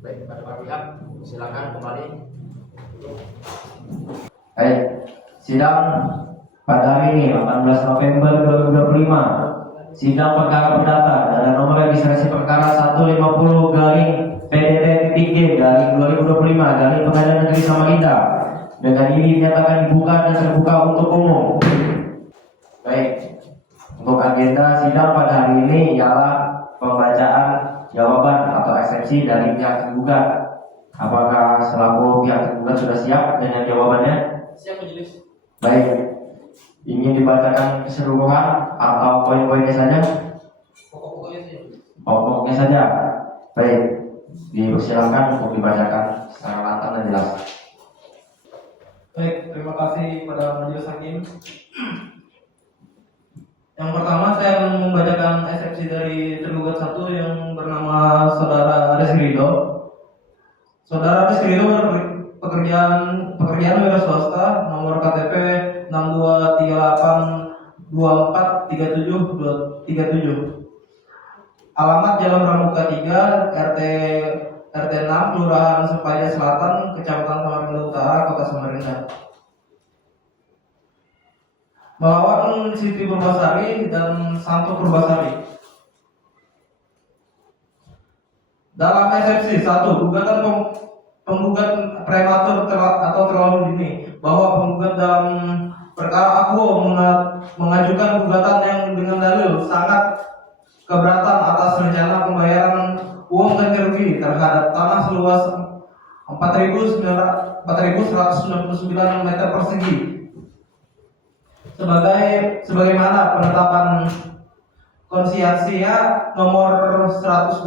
Baik, pada para pihak silakan kembali. Baik, Sidang pada hari ini 18 November 2025. Sidang perkara perdata dan nomor registrasi perkara 150 garing PDT-G garing 2025 garing Pengadilan Negeri Samarinda. Dengan ini dinyatakan dibuka dan terbuka untuk umum. Baik, untuk agenda sidang pada hari ini ialah pembacaan jawaban atau eksepsi dari pihak tergugat. Apakah selaku pihak tergugat sudah siap dengan jawabannya? Siap majelis. Baik, ingin dibacakan keseluruhan atau poin-poinnya saja? Pokok-pokoknya sih. Pokoknya saja. Baik, dipersilakan untuk dibacakan secara lantang dan jelas. Baik, terima kasih pada majelis hakim. Yang pertama saya akan membacakan eksepsi dari tergugat satu yang bernama Saudara Rizky Ridho. Saudara Rizky Ridho pekerjaan wira swasta, nomor KTP 6238243737. Alamat Jalan Pramuka 3, RT 6, Kelurahan Sepaja Selatan, Kecamatan Samarinda Utara, Kota Samarinda. Melawan Siti Purbasari dan Santo Purbasari. Dalam eksepsi 1, gugatan penggugat prematur atau terlalu dini, bahwa penggugat dalam perkara akuo mengajukan gugatan yang dengan dalil sangat keberatan atas rencana pembayaran uang ganti rugi terhadap tanah seluas 4.199 meter persegi sebagaimana penetapan konsiansinya nomor 112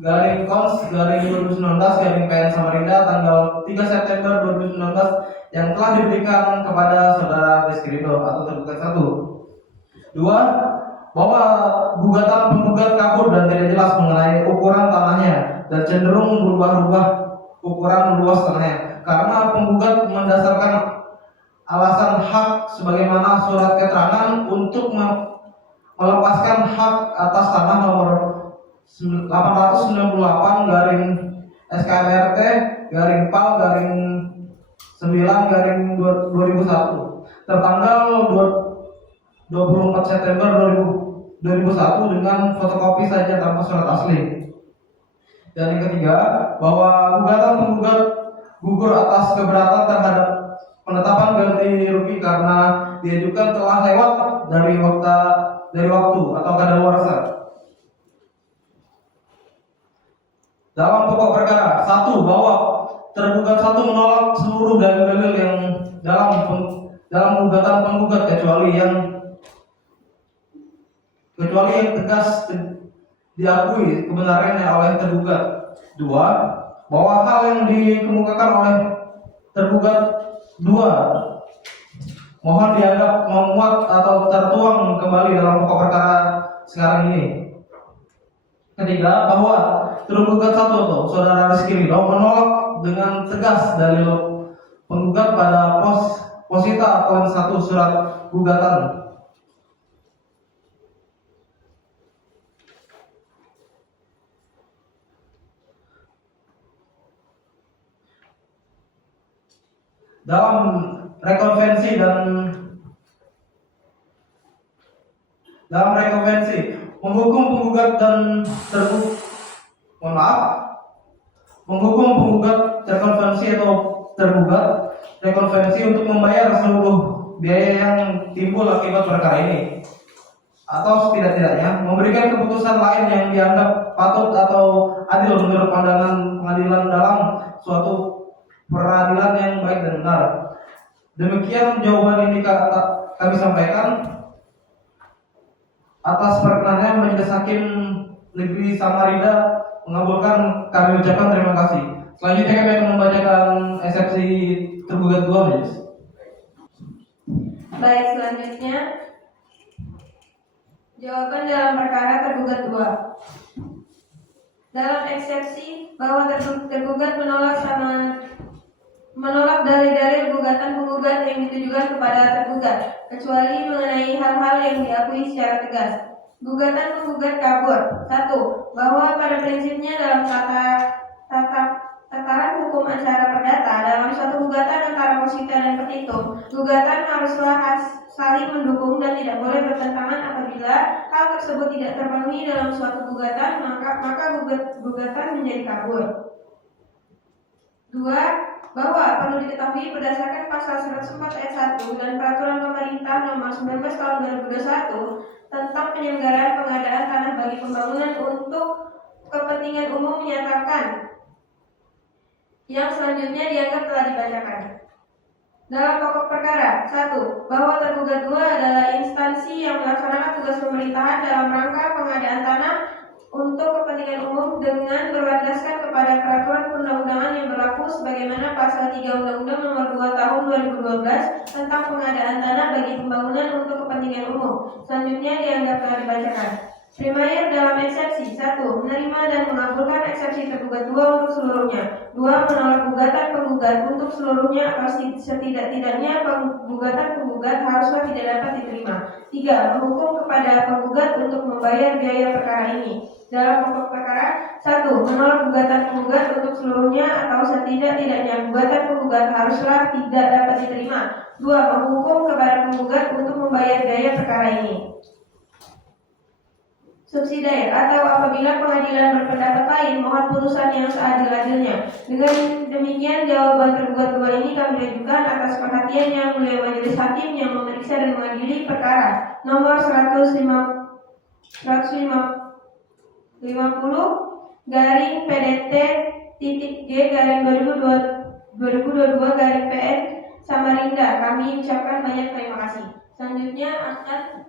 garing kons garing 2019 garing PN Samarinda tanggal 3 September 2019 yang telah diberikan kepada Saudara Rizky Ridho atau tergugat 1. 2. Bahwa gugatan penggugat kabur dan tidak jelas mengenai ukuran tanahnya dan cenderung berubah-ubah ukuran luas tanahnya karena penggugat mendasarkan alasan hak sebagaimana surat keterangan untuk melepaskan hak atas tanah nomor 898 garing SKMRT garing PAL garing 9 garing 2001 tertanggal 24 September 2001 dengan fotokopi saja tanpa surat asli. Dan yang ketiga, bahwa gugatan penggugat gugur atas keberatan terhadap penetapan ganti rugi karena diajukan telah lewat dari waktu atau kadaluarsa. Dalam pokok perkara 1, bahwa tergugat 1 menolak seluruh dalil-dalil yang dalam gugatan penggugat kecuali yang tegas diakui kebenarannya oleh tergugat. 2. Bahwa hal yang dikemukakan oleh tergugat 2 mohon dianggap memuat atau tertuang kembali dalam pokok perkara sekarang ini. Ketiga, bahwa tergugat 1 atau Saudara Rizky Ridho menolak dengan tegas dalil penggugat pada posita poin 1 surat gugatan. Dalam rekonvensi menghukum penggugat dan menghukum penggugat terkonvensi atau tergugat rekonvensi untuk membayar seluruh biaya yang timbul akibat perkara ini atau setidak-tidaknya memberikan keputusan lain yang dianggap patut atau adil menurut pandangan pengadilan dalam suatu peradilan yang baik dan benar. Demikian jawaban ini kami sampaikan atas perkenannya Majelis Hakim Negeri Samarinda mengabulkan, kami ucapkan terima kasih. Selanjutnya kami akan membacakan eksepsi tergugat 2, Majelis. Baik, selanjutnya jawaban dalam perkara tergugat 2. Dalam eksepsi bahwa tergugat menolak dalil-dalil gugatan penggugat yang ditujukan kepada tergugat, kecuali mengenai hal-hal yang diakui secara tegas. Gugatan penggugat kabur. 1. Bahwa pada prinsipnya dalam tataran hukum acara perdata dalam suatu gugatan antara posita dan petitum Gugatan haruslah saling mendukung dan tidak boleh bertentangan. Apabila hal tersebut tidak terpenuhi dalam suatu gugatan, maka gugatan menjadi kabur. 2. Bahwa perlu diketahui berdasarkan pasal 104 ayat 1 dan Peraturan Pemerintah Nomor 19 Tahun 2021 tentang penyelenggaraan pengadaan tanah bagi pembangunan untuk kepentingan umum menyatakan yang selanjutnya dianggap telah dibacakan. Dalam pokok perkara, 1. Bahwa tergugat 2 adalah instansi yang melaksanakan tugas pemerintahan dalam rangka pengadaan tanah untuk kepentingan umum dengan berlandaskan kepada peraturan perundang-undangan yang berlaku sebagaimana pasal 3 Undang-Undang Nomor 2 Tahun 2012 tentang pengadaan tanah bagi pembangunan untuk kepentingan umum. Selanjutnya dianggap telah dibacakan. Primair dalam eksepsi 1. Menerima dan mengabulkan eksepsi tergugat 2 untuk seluruhnya. 2. Menolak gugatan penggugat untuk seluruhnya atau setidak-tidaknya gugatan penggugat haruslah tidak dapat diterima. 3. Menghukum kepada penggugat untuk membayar biaya perkara ini. Dalam pokok perkara 1. Menolak gugatan penggugat untuk seluruhnya atau setidak-tidaknya gugatan penggugat haruslah tidak dapat diterima. 2. Menghukum kepada penggugat untuk membayar biaya perkara ini. Subsidiar atau apabila pengadilan berpendapat lain mohon putusan yang seadil-adilnya. Dengan demikian jawaban tergugat 2 ini kami ajukan atas perhatian yang mulia Majelis Hakim yang memeriksa dan mengadili perkara nomor 150 garing PDT titik G garing 2022 garing PN Samarinda. Kami ucapkan banyak terima kasih. Selanjutnya akan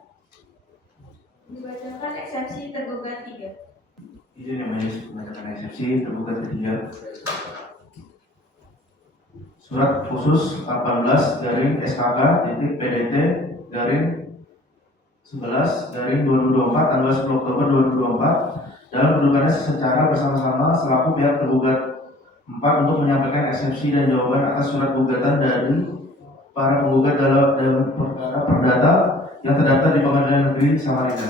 dibacakan eksepsi tergugat 3. Izin yang majelis membacakan eksepsi tergugat ketiga. Surat khusus 18 garing SKK titik PDT garing 11 garing 2024 tanggal 10 Oktober 2024 dalam kedudukannya secara bersama-sama selaku pihak tergugat 4 untuk menyampaikan eksepsi dan jawaban atas surat gugatan dari para penggugat dalam perkara perdata yang terdaftar di Pengadilan Negeri Samarinda.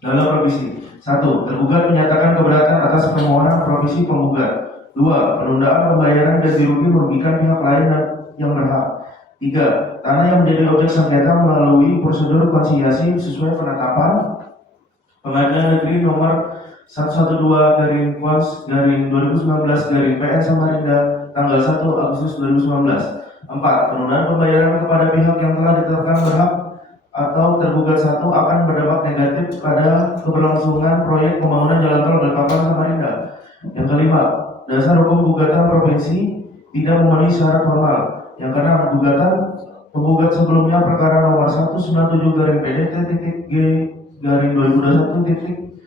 Dalam provisi 1. Tergugat menyatakan keberatan atas permohonan provisi penggugat. 2. Penundaan pembayaran ganti rugi merugikan pihak lain yang berhak. 3. Tanah yang menjadi objek sengketa melalui prosedur konsiliasi sesuai penetapan Pengadilan Negeri Nomor 112 garing Kons garing 2019 garing PN Samarinda tanggal 1 Agustus 2019. 4. Penundaan pembayaran kepada pihak yang telah ditetapkan berhak atau tergugat 1 akan berdampak negatif pada keberlangsungan proyek pembangunan jalan tol Balikpapan Samarinda. Yang kelima, dasar hukum gugatan provinsi tidak memenuhi syarat formal. Yang keenam, penggugat sebelumnya perkara nomor 197 garing PDT titik G garing 2021 titik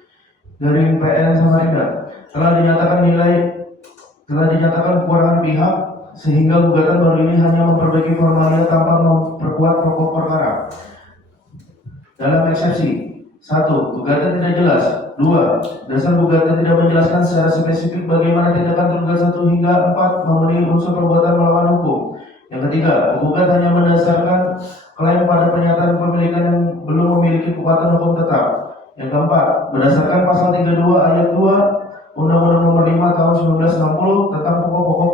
garing PN Samarinda telah dinyatakan kekurangan pihak sehingga gugatan baru ini hanya memperbaiki formalia tanpa memperkuat pokok perkara. Dalam eksepsi 1. Gugatan tidak jelas. 2. Dasar gugatan tidak menjelaskan secara spesifik bagaimana tindakan tergugat 1 hingga 4 memenuhi unsur perbuatan melawan hukum. Yang ketiga, penggugat hanya mendasarkan klaim pada pernyataan pemilikan yang belum memiliki kekuatan hukum tetap. Yang keempat, berdasarkan pasal 32 ayat 2 Undang-Undang Nomor 5 Tahun 1960 tentang pokok-pokok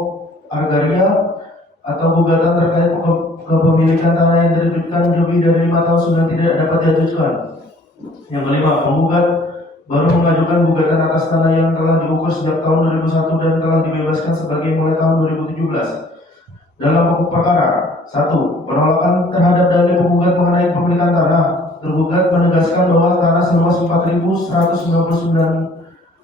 agraria atau gugatan terkait kepemilikan tanah yang diterbitkan lebih dari 5 tahun sudah tidak dapat diajukan. Yang kelima, penggugat baru mengajukan gugatan atas tanah yang telah diukur sejak tahun 2001 dan telah dibebaskan sebagai mulai tahun 2017. Dalam pokok perkara 1. Penolakan terhadap dalil penggugat mengenai kepemilikan tanah. Tergugat menegaskan bahwa tanah seluas 4.199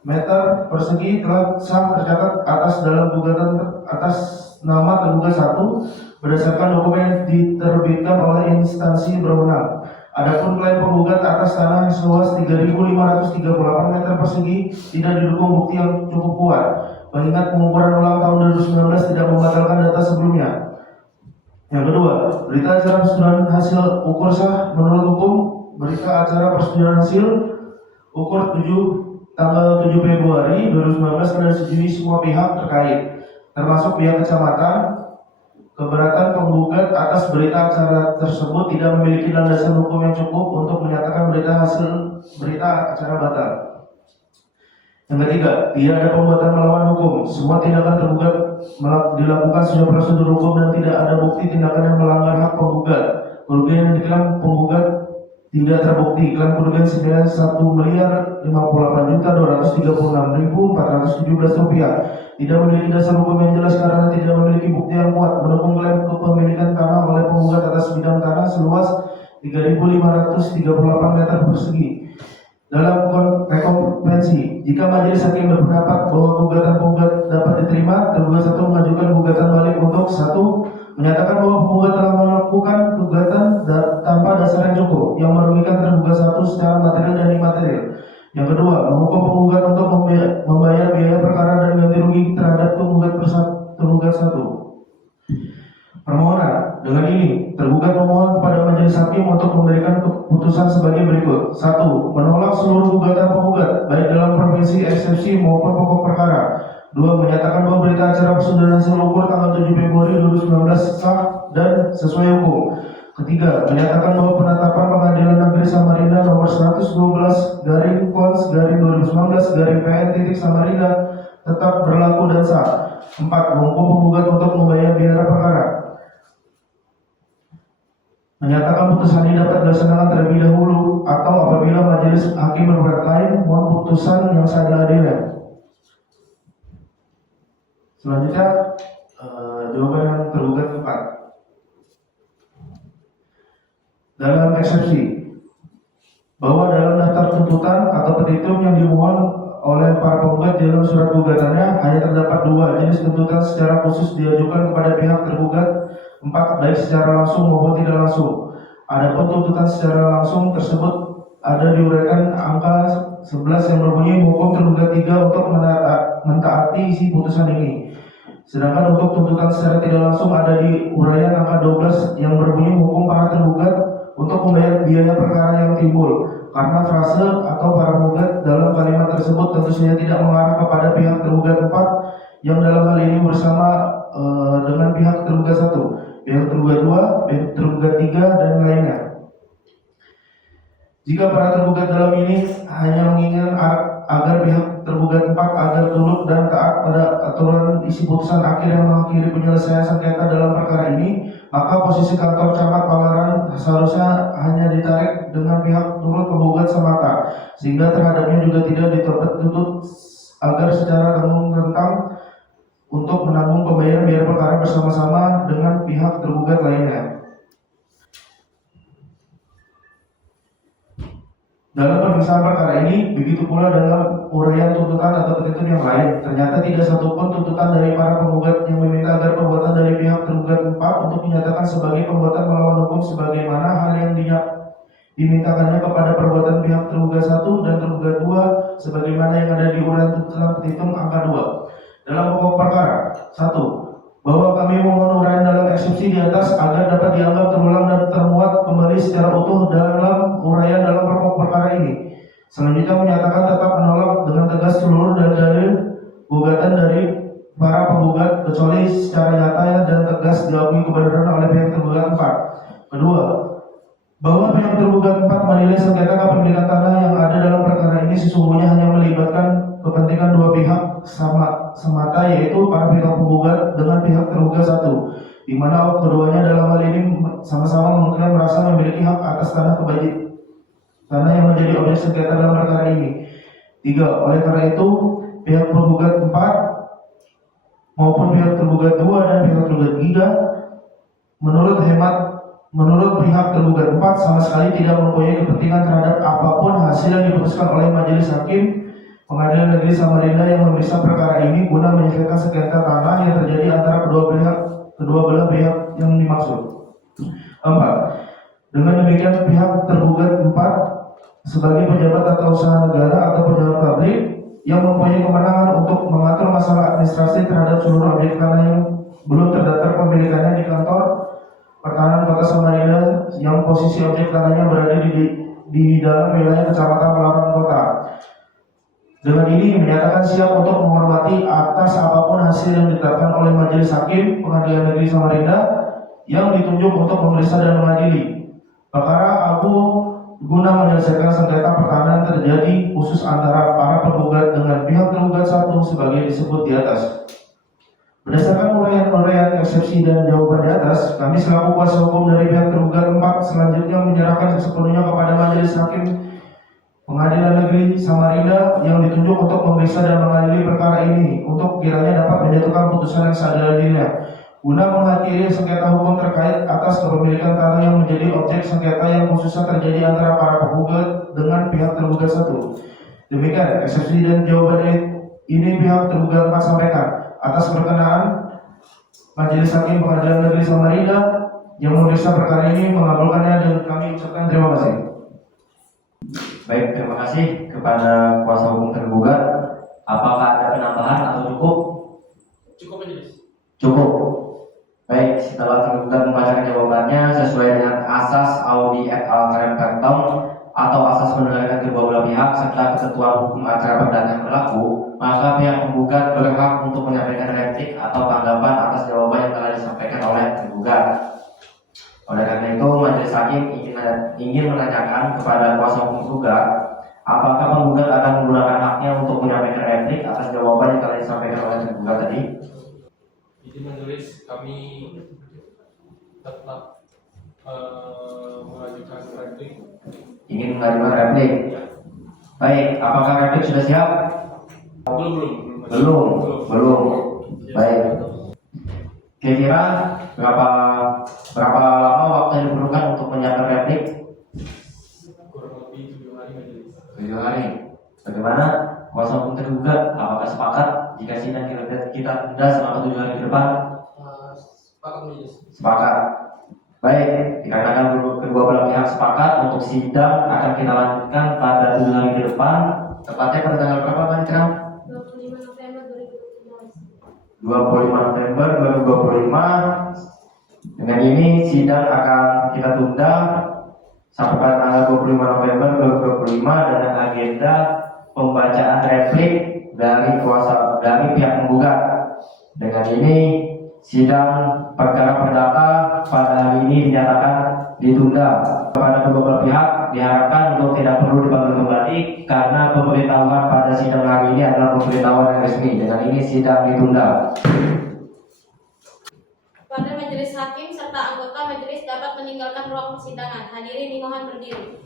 meter persegi telah sah tercatat atas dalam gugatan atas nama tergugat 1 berdasarkan dokumen yang diterbitkan oleh instansi berwenang. Adapun klaim penggugat atas tanah seluas 3.538 meter persegi tidak didukung bukti yang cukup kuat, mengingat pengukuran ulang tahun 2019 tidak membatalkan data sebelumnya. Yang kedua, berita acara persetujuan hasil ukur sah menurut hukum. Berita acara persetujuan hasil ukur tanggal 7 Februari 2019 telah disetujui semua pihak terkait, termasuk pihak kecamatan. Keberatan penggugat atas berita acara tersebut tidak memiliki landasan hukum yang cukup untuk menyatakan berita acara batal. Yang ketiga, tidak ada perbuatan melawan hukum. Semua tindakan tergugat dilakukan sesuai prosedur hukum dan tidak ada bukti tindakan yang melanggar hak penggugat. Kerugian yang diklaim penggugat tidak terbukti. Klaim kerugian senilai Rp1.058.236.417 tidak memiliki dasar hukum yang jelas karena tidak memiliki bukti yang kuat mendukung klaim kepemilikan tanah oleh penggugat atas bidang tanah seluas 3.538 meter persegi. Dalam rekompensi, jika majelis hakim berpendapat bahwa gugatan penggugat dapat diterima, tergugat satu mengajukan gugatan balik untuk satu, menyatakan bahwa penggugat telah melakukan gugatan tanpa dasar yang cukup yang merugikan tergugat satu secara material dan imaterial. Yang kedua, menghukum penggugat untuk membayar biaya perkara dan ganti rugi terhadap tergugat satu. Permohonan. Dengan ini, tergugat memohon kepada majelis hakim untuk memberikan keputusan sebagai berikut. 1. Menolak seluruh gugatan penggugat, baik dalam provinsi, eksepsi maupun pokok perkara. 2. Menyatakan bahwa berita acara persidangan hasil ukur tanggal 7 Februari 2019 sah dan sesuai hukum. Ketiga, menyatakan bahwa penetapan Pengadilan Negeri Samarinda nomor 112/Cons/2019/PN Samarinda tetap berlaku dan sah. 4. Menghukum penggugat untuk membayar biaya perkara. Menyatakan putusan ini dapat dilaksanakan terlebih dahulu atau apabila majelis hakim berpendapat lain mohon putusan yang seadil-adilnya. Selanjutnya jawaban yang tergugat 4. Dalam eksepsi bahwa dalam daftar tuntutan atau petitum yang dimohon oleh para penggugat dalam surat gugatannya hanya terdapat 2 jenis tuntutan secara khusus diajukan kepada pihak tergugat. 4. Baik secara langsung maupun tidak langsung. Adapun tuntutan secara langsung tersebut ada diuraikan angka 11 yang berbunyi hukum tergugat 3 untuk mentaati isi putusan ini. Sedangkan untuk tuntutan secara tidak langsung ada di uraian angka 12 yang berbunyi hukum para tergugat untuk membayar biaya perkara yang timbul. Karena frase atau para penggugat dalam kalimat tersebut tentu saja tidak mengarah kepada pihak tergugat 4 yang dalam hal ini bersama dengan pihak tergugat 1, pihak tergugat 2, pihak tergugat 3 dan lainnya. Jika para tergugat dalam ini hanya menginginkan agar pihak tergugat 4 agar tunduk dan taat pada aturan isi putusan akhir yang mengakhiri penyelesaian sengketa dalam perkara ini, maka posisi kantor camat Palaran seharusnya hanya ditarik dengan pihak turut penggugat semata, sehingga terhadapnya juga tidak dituntut agar secara tanggung-tentang untuk menanggung pembayaran biaya perkara bersama-sama dengan pihak tergugat lainnya. Dalam pemeriksaan perkara ini, begitu pula dalam uraian tuntutan atau petitum yang lain, ternyata tidak satupun tuntutan dari para penggugat yang meminta agar perbuatan dari pihak tergugat 4 untuk dinyatakan sebagai perbuatan melawan hukum sebagaimana hal yang dimintakannya kepada perbuatan pihak tergugat 1 dan tergugat 2 sebagaimana yang ada di uraian tuntutan petitum angka 2. Dalam pokok perkara 1. Bahwa kami memohon uraian dalam eksepsi di atas agar dapat dianggap terulang dan termuat kembali secara utuh dalam uraian dalam pokok perkara ini. Selanjutnya menyatakan tetap menolak dengan tegas seluruh dalil gugatan dari para penggugat kecuali secara nyata dan tegas diakui kebenaran oleh pihak tergugat 4. Kedua, bahwa pihak tergugat 4 menilai sengketa kepemilikan tanah yang ada dalam perkara ini sesungguhnya hanya melibatkan kepentingan dua pihak semata, yaitu para pihak penggugat dengan pihak tergugat 1, di mana keduanya dalam hal ini sama-sama mengklaim merasa memiliki hak atas tanah yang menjadi objek sengketa dalam perkara ini. 3. Oleh karena itu, pihak penggugat 4 maupun pihak tergugat 2 dan pihak tergugat 3 menurut pihak tergugat 4 sama sekali tidak mempunyai kepentingan terhadap apapun hasil yang diputuskan oleh majelis hakim Pengadilan Negeri Samarinda yang memeriksa perkara ini guna menyelesaikan sengketa tanah yang terjadi antara kedua belah pihak yang dimaksud. 4. Dengan demikian pihak tergugat 4 sebagai pejabat tata usaha negara atau pejabat publik yang mempunyai kewenangan untuk mengatur masalah administrasi terhadap seluruh objek tanah yang belum terdaftar pemilikannya di kantor Pertahanan Kota Samarinda yang posisi objek tanahnya berada di dalam wilayah Kecamatan Palaran Kota. Dengan ini menyatakan siap untuk menghormati atas apapun hasil yang ditetapkan oleh majelis hakim Pengadilan Negeri Samarinda yang ditunjuk untuk memeriksa dan mengadili perkara guna menyelesaikan sengketa pertahanan terjadi khusus antara para penggugat dengan pihak tergugat 1 sebagai disebut di atas. Berdasarkan uraian eksepsi dan jawaban di atas, kami selaku kuasa hukum dari pihak tergugat 4 selanjutnya menyerahkan sepenuhnya kepada Majelis Hakim Pengadilan Negeri Samarinda yang ditunjuk untuk memeriksa dan mengadili perkara ini untuk kiranya dapat menjatuhkan putusan yang seadil-adilnya guna mengakhiri sengketa hukum terkait atas kepemilikan tanah yang menjadi objek sengketa yang khususnya terjadi antara para penggugat dengan pihak tergugat 1. Demikian eksepsi dan jawaban ini pihak tergugat 4 sampaikan. Atas perkenaan Majelis Hakim Pengadilan Negeri Samarinda yang memeriksa perkara ini mengabulkannya dan kami ucapkan terima kasih. Baik, terima kasih kepada kuasa hukum tergugat. Apakah ada penambahan atau cukup? Cukup majelis. Cukup. Baik, setelah tergugat membacakan jawabannya sesuai dengan asas audi et al. Trempetong atau asas mendengarkan kedua belah pihak serta ketentuan hukum acara perdata yang berlaku, maka pihak penggugat berhak untuk menyampaikan replik atau tanggapan atas jawaban yang telah disampaikan oleh tergugat. Oleh karena itu, Majelis Hakim ingin menanyakan kepada kuasa hukum tergugat, apakah penggugat akan menggunakan haknya untuk menyampaikan replik atas jawaban yang telah disampaikan oleh tergugat tadi? Izin majelis, kami tetap mengajukan replik. Ingin mengajukan replik. Baik, apakah replik sudah siap? Belum. Baik. Kira-kira berapa lama waktu yang diperlukan untuk menyiapkan replik? Kurang lebih 7 hari majelis. 7 hari. Bagaimana kuasa hukum tergugat? Apakah sepakat jika sidang kita tunda selama 7 hari ke depan? Sepakat majelis. Sepakat. Baik, dikarenakan kedua belah pihak sepakat untuk sidang akan kita lanjutkan pada 7 hari ke depan. Tepatnya pada tanggal berapa, Pak Ikram? 25 November 2015. 25 November 2025. Dengan ini sidang akan kita tunda sampai pada tanggal 25 November 2025 dengan agenda pembacaan replik dari pihak penggugat. Dengan ini sidang perkara perdata pada hari ini dinyatakan ditunda. Kepada kedua belah pihak diharapkan untuk tidak perlu dipanggil kembali karena pemberitahuan pada sidang hari ini adalah pemberitahuan yang resmi. Dengan ini sidang ditunda. Pada majelis hakim serta anggota majelis dapat meninggalkan ruang persidangan. Hadirin dimohon berdiri.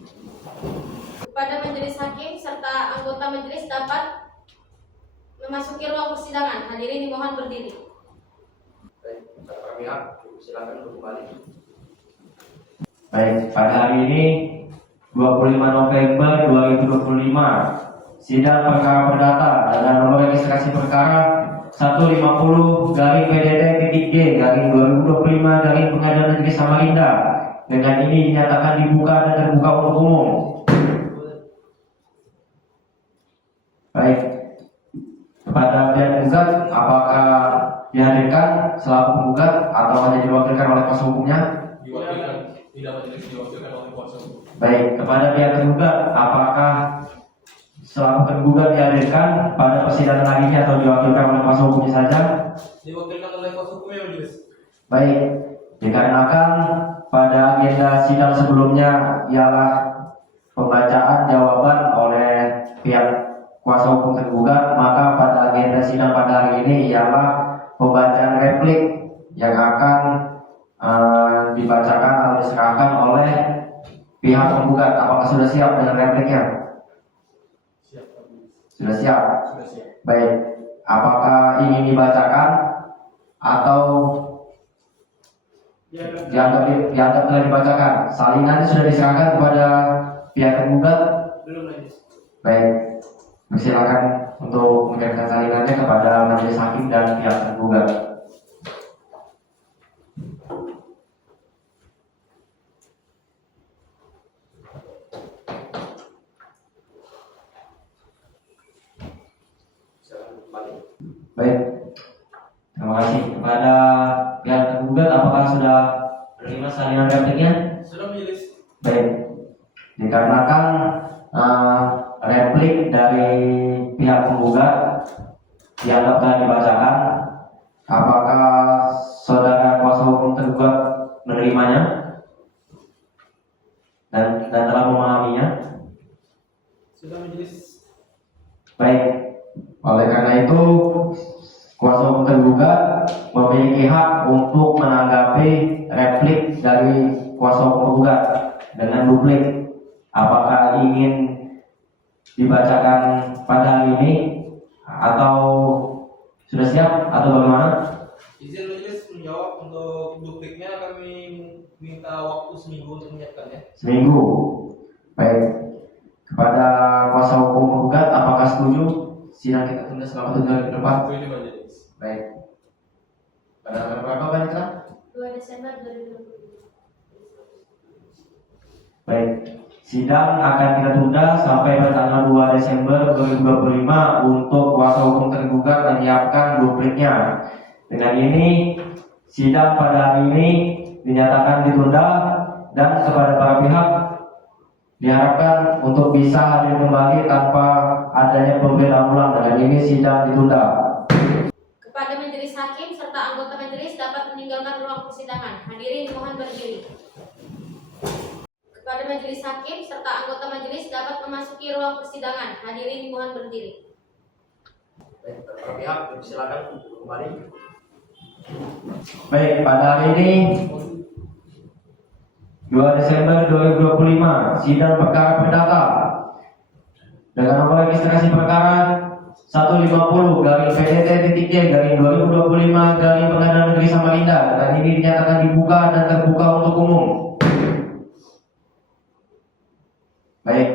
Kepada majelis hakim serta anggota majelis dapat memasuki ruang persidangan. Hadirin dimohon berdiri. Baik, para pihak silakan untuk kembali. Baik, pada hari ini 25 November 2025 sidang perkara perdata dengan nomor registrasi perkara 150-PDD-G-2025 Pengadilan Negeri Samarinda. Dengan ini dinyatakan dibuka dan terbuka untuk umum. Baik, kepada pihak penggugat, apakah dihadirkan selaku penggugat atau hanya diwakilkan oleh kuasa hukumnya? Diwakilkan, tidak majelis diwakilkan oleh kuasa hukum. Baik, kepada pihak tergugat, apakah selaku tergugat dihadirkan pada persidangan hari ini atau diwakilkan oleh kuasa hukumnya saja? Diwakilkan oleh kuasa hukum ya majelis. Baik, dikarenakan pada agenda sidang sebelumnya ialah pembacaan jawaban oleh pihak kuasa hukum tergugat, maka pada agenda sidang pada hari ini ialah pembacaan replik yang akan dibacakan atau diserahkan oleh pihak penggugat. Apakah sudah siap dengan repliknya? Siap, majelis. Sudah siap? Sudah siap. Baik, apakah ingin dibacakan atau dianggap telah dibacakan? Salinannya sudah diserahkan kepada pihak tergugat? Belum majelis. Baik, persilakan untuk mengirimkan salinannya kepada majelis hakim dan pihak tergugat. Baik, terima kasih kepada pihak tergugat. Apakah sudah menerima salinan repliknya? Sudah majelis. Baik, dikarenakan replik dari pihak penggugat dianggap telah dibacakan, apakah saudara kuasa hukum tergugat menerimanya dan telah memahaminya? Sudah majelis. Baik, oleh karena itu kuasa hukum tergugat tetapi replik dari kuasa hukum penggugat dengan duplik. Apakah ingin dibacakan pada hari ini atau sudah siap atau bagaimana? Izin majelis menjawab, untuk dupliknya kami minta waktu seminggu untuk menyiapkannya. Seminggu. Baik. Kepada kuasa hukum penggugat, apakah setuju sidang kita tunda selama 7 hari ke depan? Setuju majelis. Baik. Pada tanggal berapa Panitra? 2 Desember 2020. Baik. Sidang akan kita tunda sampai pada tanggal 2 Desember 2025 untuk kuasa hukum tergugat menyiapkan dupliknya. Dengan ini, sidang pada hari ini dinyatakan ditunda dan kepada para pihak diharapkan untuk bisa hadir kembali tanpa adanya pembedaan ulang. Dengan ini sidang ditunda. Kepada majelis hakim serta anggota majelis dapat meninggalkan ruang persidangan. Hadirin dimohon berdiri. Kepada majelis hakim serta anggota majelis dapat memasuki ruang persidangan. Hadirin dimohon berdiri. Baik, para pihak silakan kembali. Baik, pada hari ini 2 Desember 2025 sidang perkara perdata dengan nomor registrasi perkara 150/PDT-D/2025 dari Pengadilan Negeri Samarinda, dan ini dinyatakan dibuka dan terbuka untuk umum. Baik,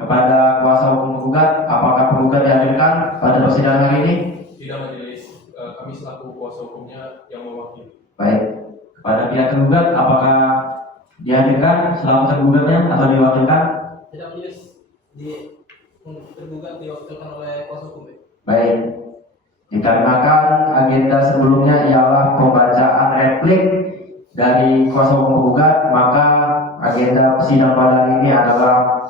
kepada kuasa hukum penggugat, apakah penggugat dihadirkan pada persidangan hari ini? Tidak majelis. Kami selaku kuasa hukumnya yang mewakili. Baik, kepada pihak tergugat, apakah dihadirkan selaku tergugatnya atau diwakilkan? Tidak majelis, tergugat diwakilkan oleh kuasa hukum. Baik, dikarenakan agenda sebelumnya ialah pembacaan replik dari kuasa hukum penggugat, maka agenda sidang pada hari ini adalah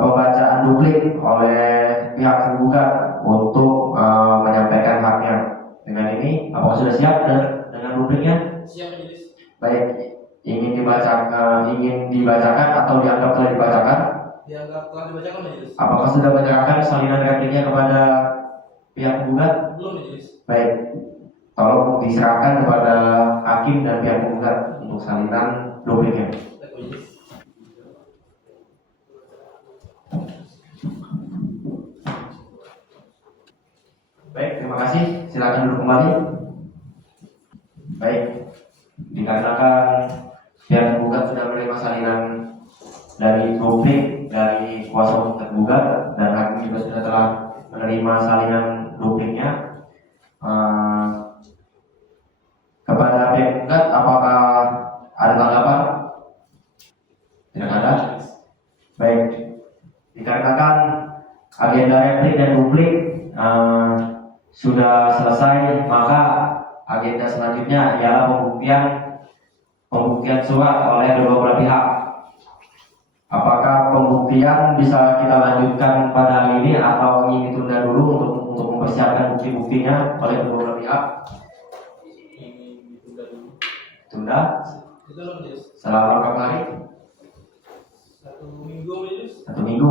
pembacaan duplik oleh pihak tergugat untuk menyampaikan haknya. Dengan ini, apakah sudah siap dengan dupliknya? Siap majelis. Baik, ingin dibacakan atau dianggap telah dibacakan? Dianggap telah dibacakan majelis. Apakah sudah menyerahkan salinan repliknya kepada pihak penggugat? Belum majelis. Baik, tolong diserahkan kepada hakim dan pihak penggugat untuk salinan dupliknya. Baik majelis. Baik, terima kasih. Silakan duduk kembali. Baik, dikarenakan pihak penggugat sudah menerima salinan dari duplik dari kuasa hukum tergugat dan hakim juga sudah telah menerima salinan dupliknya, kepada pihak penggugat, apakah ada tanggapan? Tidak ada. Baik, dikarenakan agenda replik dan duplik sudah selesai, maka agenda selanjutnya ialah pembuktian surat oleh kedua belah pihak. Apakah pembuktian bisa kita lanjutkan pada hari ini atau ingin ditunda dulu untuk mempersiapkan bukti-buktinya oleh kedua belah pihak? Ini ditunda dulu. Tunda Itu loh majelis. selama berapa hari? 1 minggu majelis. 1 minggu.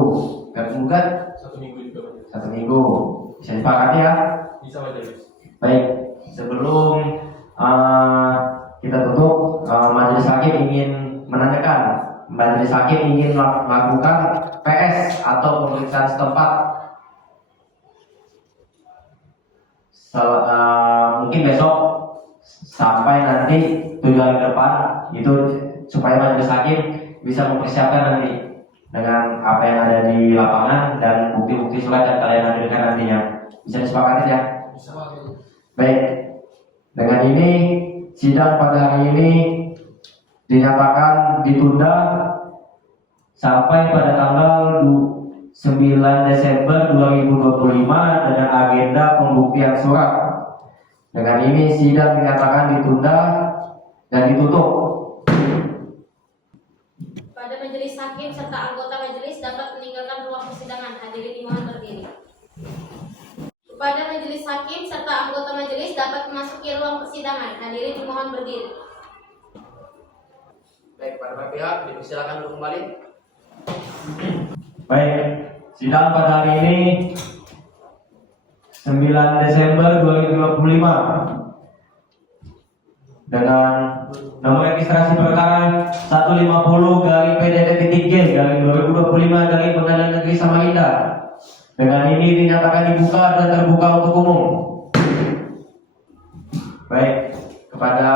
Dan penggugat 1 minggu juga majelis. 1 minggu. Bisa disepakati ya? Bisa majelis. Baik, sebelum kita tutup, majelis hakim ingin menanyakan, majelis hakim ingin melakukan PS atau pemeriksaan setempat mungkin besok sampai nanti 7 hari ke depan, itu supaya majelis hakim bisa mempersiapkan nanti dengan apa yang ada di lapangan dan bukti-bukti surat yang kalian hadirkan nantinya. Bisa disepakati ya? Bisa majelis. Baik, dengan ini sidang pada hari ini dinyatakan ditunda sampai pada tanggal 9 Desember 2025 dengan agenda pembuktian surat. Dengan ini sidang dinyatakan ditunda dan ditutup. Pada majelis hakim serta anggota majelis dapat meninggalkan ruang persidangan. Hadirin dimohon berdiri. Kepada majelis hakim serta anggota majelis dapat memasuki ruang persidangan. Hadirin dimohon berdiri. Baik, pada pihak dipersilakan untuk kembali. Baik, sidang pada hari ini 9 Desember 2025 dengan nomor registrasi perkara 150/PDT-G/2025 Pengadilan Negeri Samarinda. Dengan ini dinyatakan dibuka dan terbuka untuk umum. Baik, kepada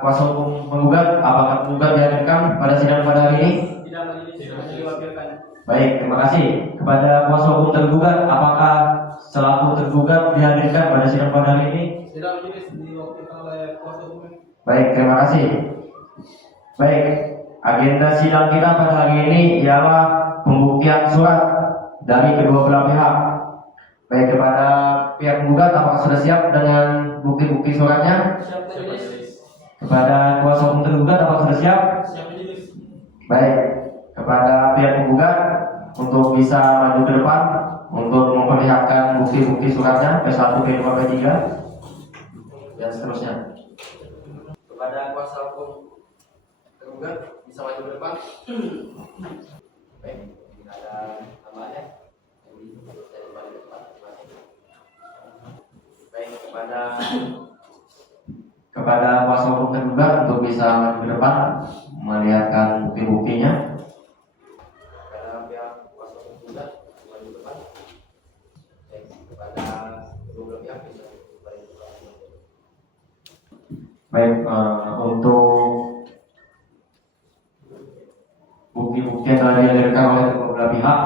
kuasa hukum penggugat, apakah penggugat dihadirkan pada sidang pada hari ini? Tidak majelis, hanya diwakilkan. Baik, terima kasih. Kepada kuasa hukum tergugat, apakah selaku tergugat dihadirkan pada sidang pada hari ini? Tidak majelis, diwakilkan oleh kuasa hukum. Baik, terima kasih. Baik, agenda sidang kita pada hari ini ialah pembuktian surat dari kedua belah pihak. Baik, kepada pihak penggugat, apakah sudah siap dengan bukti-bukti suratnya? Siap majelis. Kepada kuasa hukum tergugat, apakah sudah siap? Siap majelis. Baik, kepada pihak penggugat untuk bisa maju ke depan untuk memperlihatkan bukti-bukti suratnya P1, P2, P3 dan seterusnya. Kepada kuasa hukum tergugat bisa maju ke depan. Baik, tidak ada tambahannya. Baik, kepada kuasa hukum tergugat untuk bisa maju ke depan melihatkan bukti-buktinya. Kepada pihak kuasa hukum tergugat maju ke depan. Baik, kepada kedua pihak bisa kembali ke depan. Baik, untuk bukti-bukti yang telah dihadirkan oleh kedua belah pihak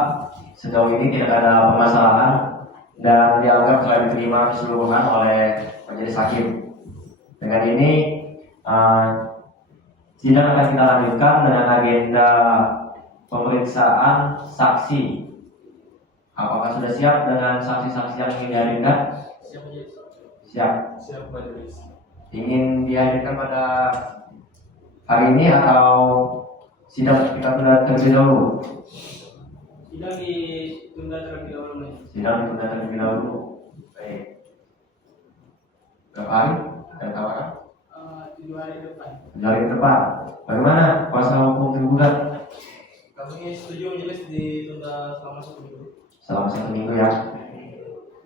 sejauh ini tidak ada permasalahan dan dianggap telah diterima keseluruhan oleh majelis hakim. Dengan ini sidang akan kita lanjutkan dengan agenda pemeriksaan saksi. Apakah sudah siap dengan saksi-saksi yang ingin dihadirkan? Siap majelis. Siap. Siap majelis. Ingin dihadirkan pada hari ini atau sidang kita tunda terlebih dahulu? Sidang ditunda terlebih dahulu majelis. Sidang ditunda terlebih dahulu. Baik. Berapa hari? Ada tawaran? 7 hari depan. 7 hari ke depan. Bagaimana kuasa hukum tergugat? Kami setuju majelis ditunda selama 1 minggu. Selama 1 minggu ya.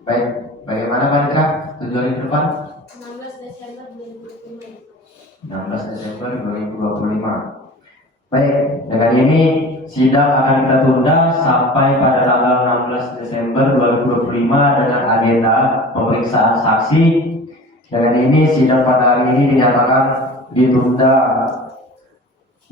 Baik. Bagaimana Panitra? 7 hari ke depan? 16 Desember 2025. 16 Desember 2025. Baik, dengan ini sidang akan kita tunda sampai pada tanggal 16 Desember 2025 dengan agenda pemeriksaan saksi. Dengan ini sidang pada hari ini dinyatakan ditunda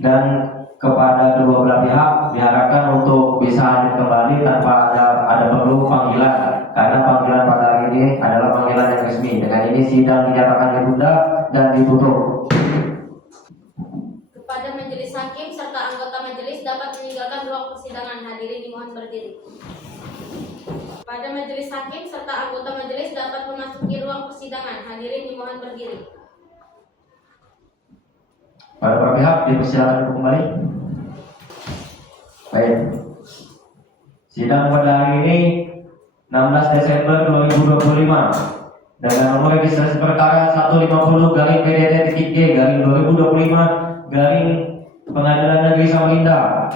dan kepada kedua belah pihak diharapkan untuk bisa hadir kembali tanpa ada perlu panggilan karena panggilan pada hari ini adalah panggilan yang resmi. Dengan ini sidang dinyatakan ditunda dan ditutup. Kepada majelis hakim serta anggota majelis dapat meninggalkan ruang persidangan. Hadirin dimohon berdiri. Kepada majelis hakim serta anggota majelis dapat memasuki ruang persidangan. Hadirin dimohon berdiri. Para para pihak dipersilakan untuk kembali. Baik. Sidang pada hari ini 16 Desember 2025 dengan nomor registrasi perkara 150/PDT-G/2025 Pengadilan Negeri Samarinda.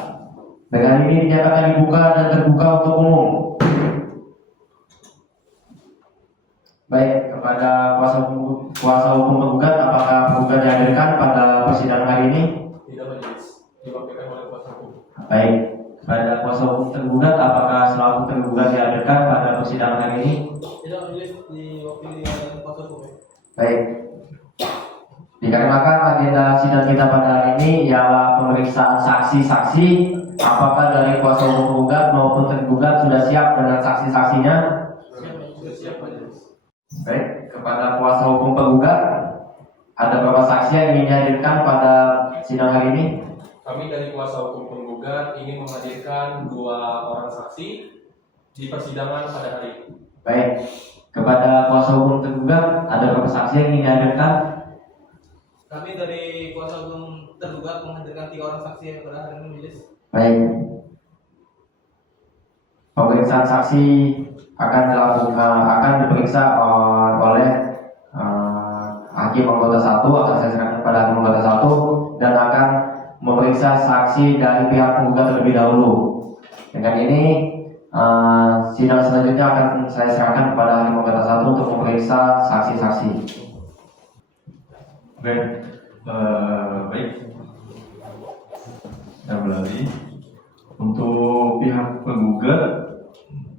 Dengan ini dinyatakan dibuka dan terbuka untuk umum. Baik, kepada kuasa hukum penggugat, apakah penggugat dihadirkan pada persidangan hari ini? Tidak majelis. Diwakilkan oleh kuasa hukum. Baik, kepada kuasa hukum tergugat, apakah selaku tergugat dihadirkan pada persidangan hari ini? Tidak majelis, diwakili oleh kuasa hukum. Baik. Dikarenakan agenda sidang kita pada hari ini ialah pemeriksaan saksi-saksi, apakah dari kuasa hukum penggugat maupun tergugat sudah siap dengan saksi-saksinya? Siap majelis. Baik, kepada kuasa hukum penggugat, ada berapa saksi yang ingin dihadirkan pada sidang hari ini? Kami dari kuasa hukum penggugat ingin menghadirkan 2 orang saksi di persidangan pada hari ini. Baik, kepada kuasa hukum tergugat, ada berapa saksi yang ingin dihadirkan? Kami dari kuasa hukum tergugat menghadirkan 3 orang saksi yang pada hari ini majelis. Baik. Pemeriksaan saksi akan diperiksa oleh hakim anggota 1, akan saya serahkan pada hakim anggota 1 dan akan memeriksa saksi dari pihak penggugat terlebih dahulu. Dengan ini sidang selanjutnya akan saya serahkan kepada hakim anggota 1 untuk memeriksa saksi-saksi. Baik. Saya Belali. Untuk pihak penggugat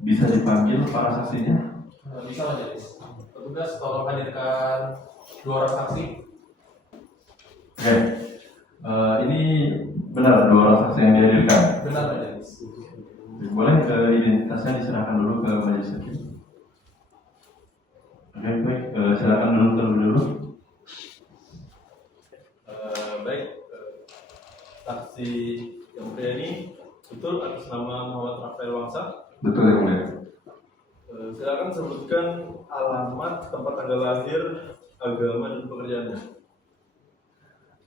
bisa dipanggil para saksinya. Bisa majelis. Petugas tolong hadirkan 2 orang saksi. Oke. Ini benar 2 orang saksi yang dihadirkan. Benar majelis. Boleh identitasnya diserahkan dulu ke majelis hakim. Oke, baik. Silakan dulu terlebih dulu. Baik. Saksi yang mulia ini betul atas nama Muhammad Rafael Wangsa. Betul yang mulia. Silakan sebutkan alamat, tempat tanggal lahir, agama dan pekerjaannya.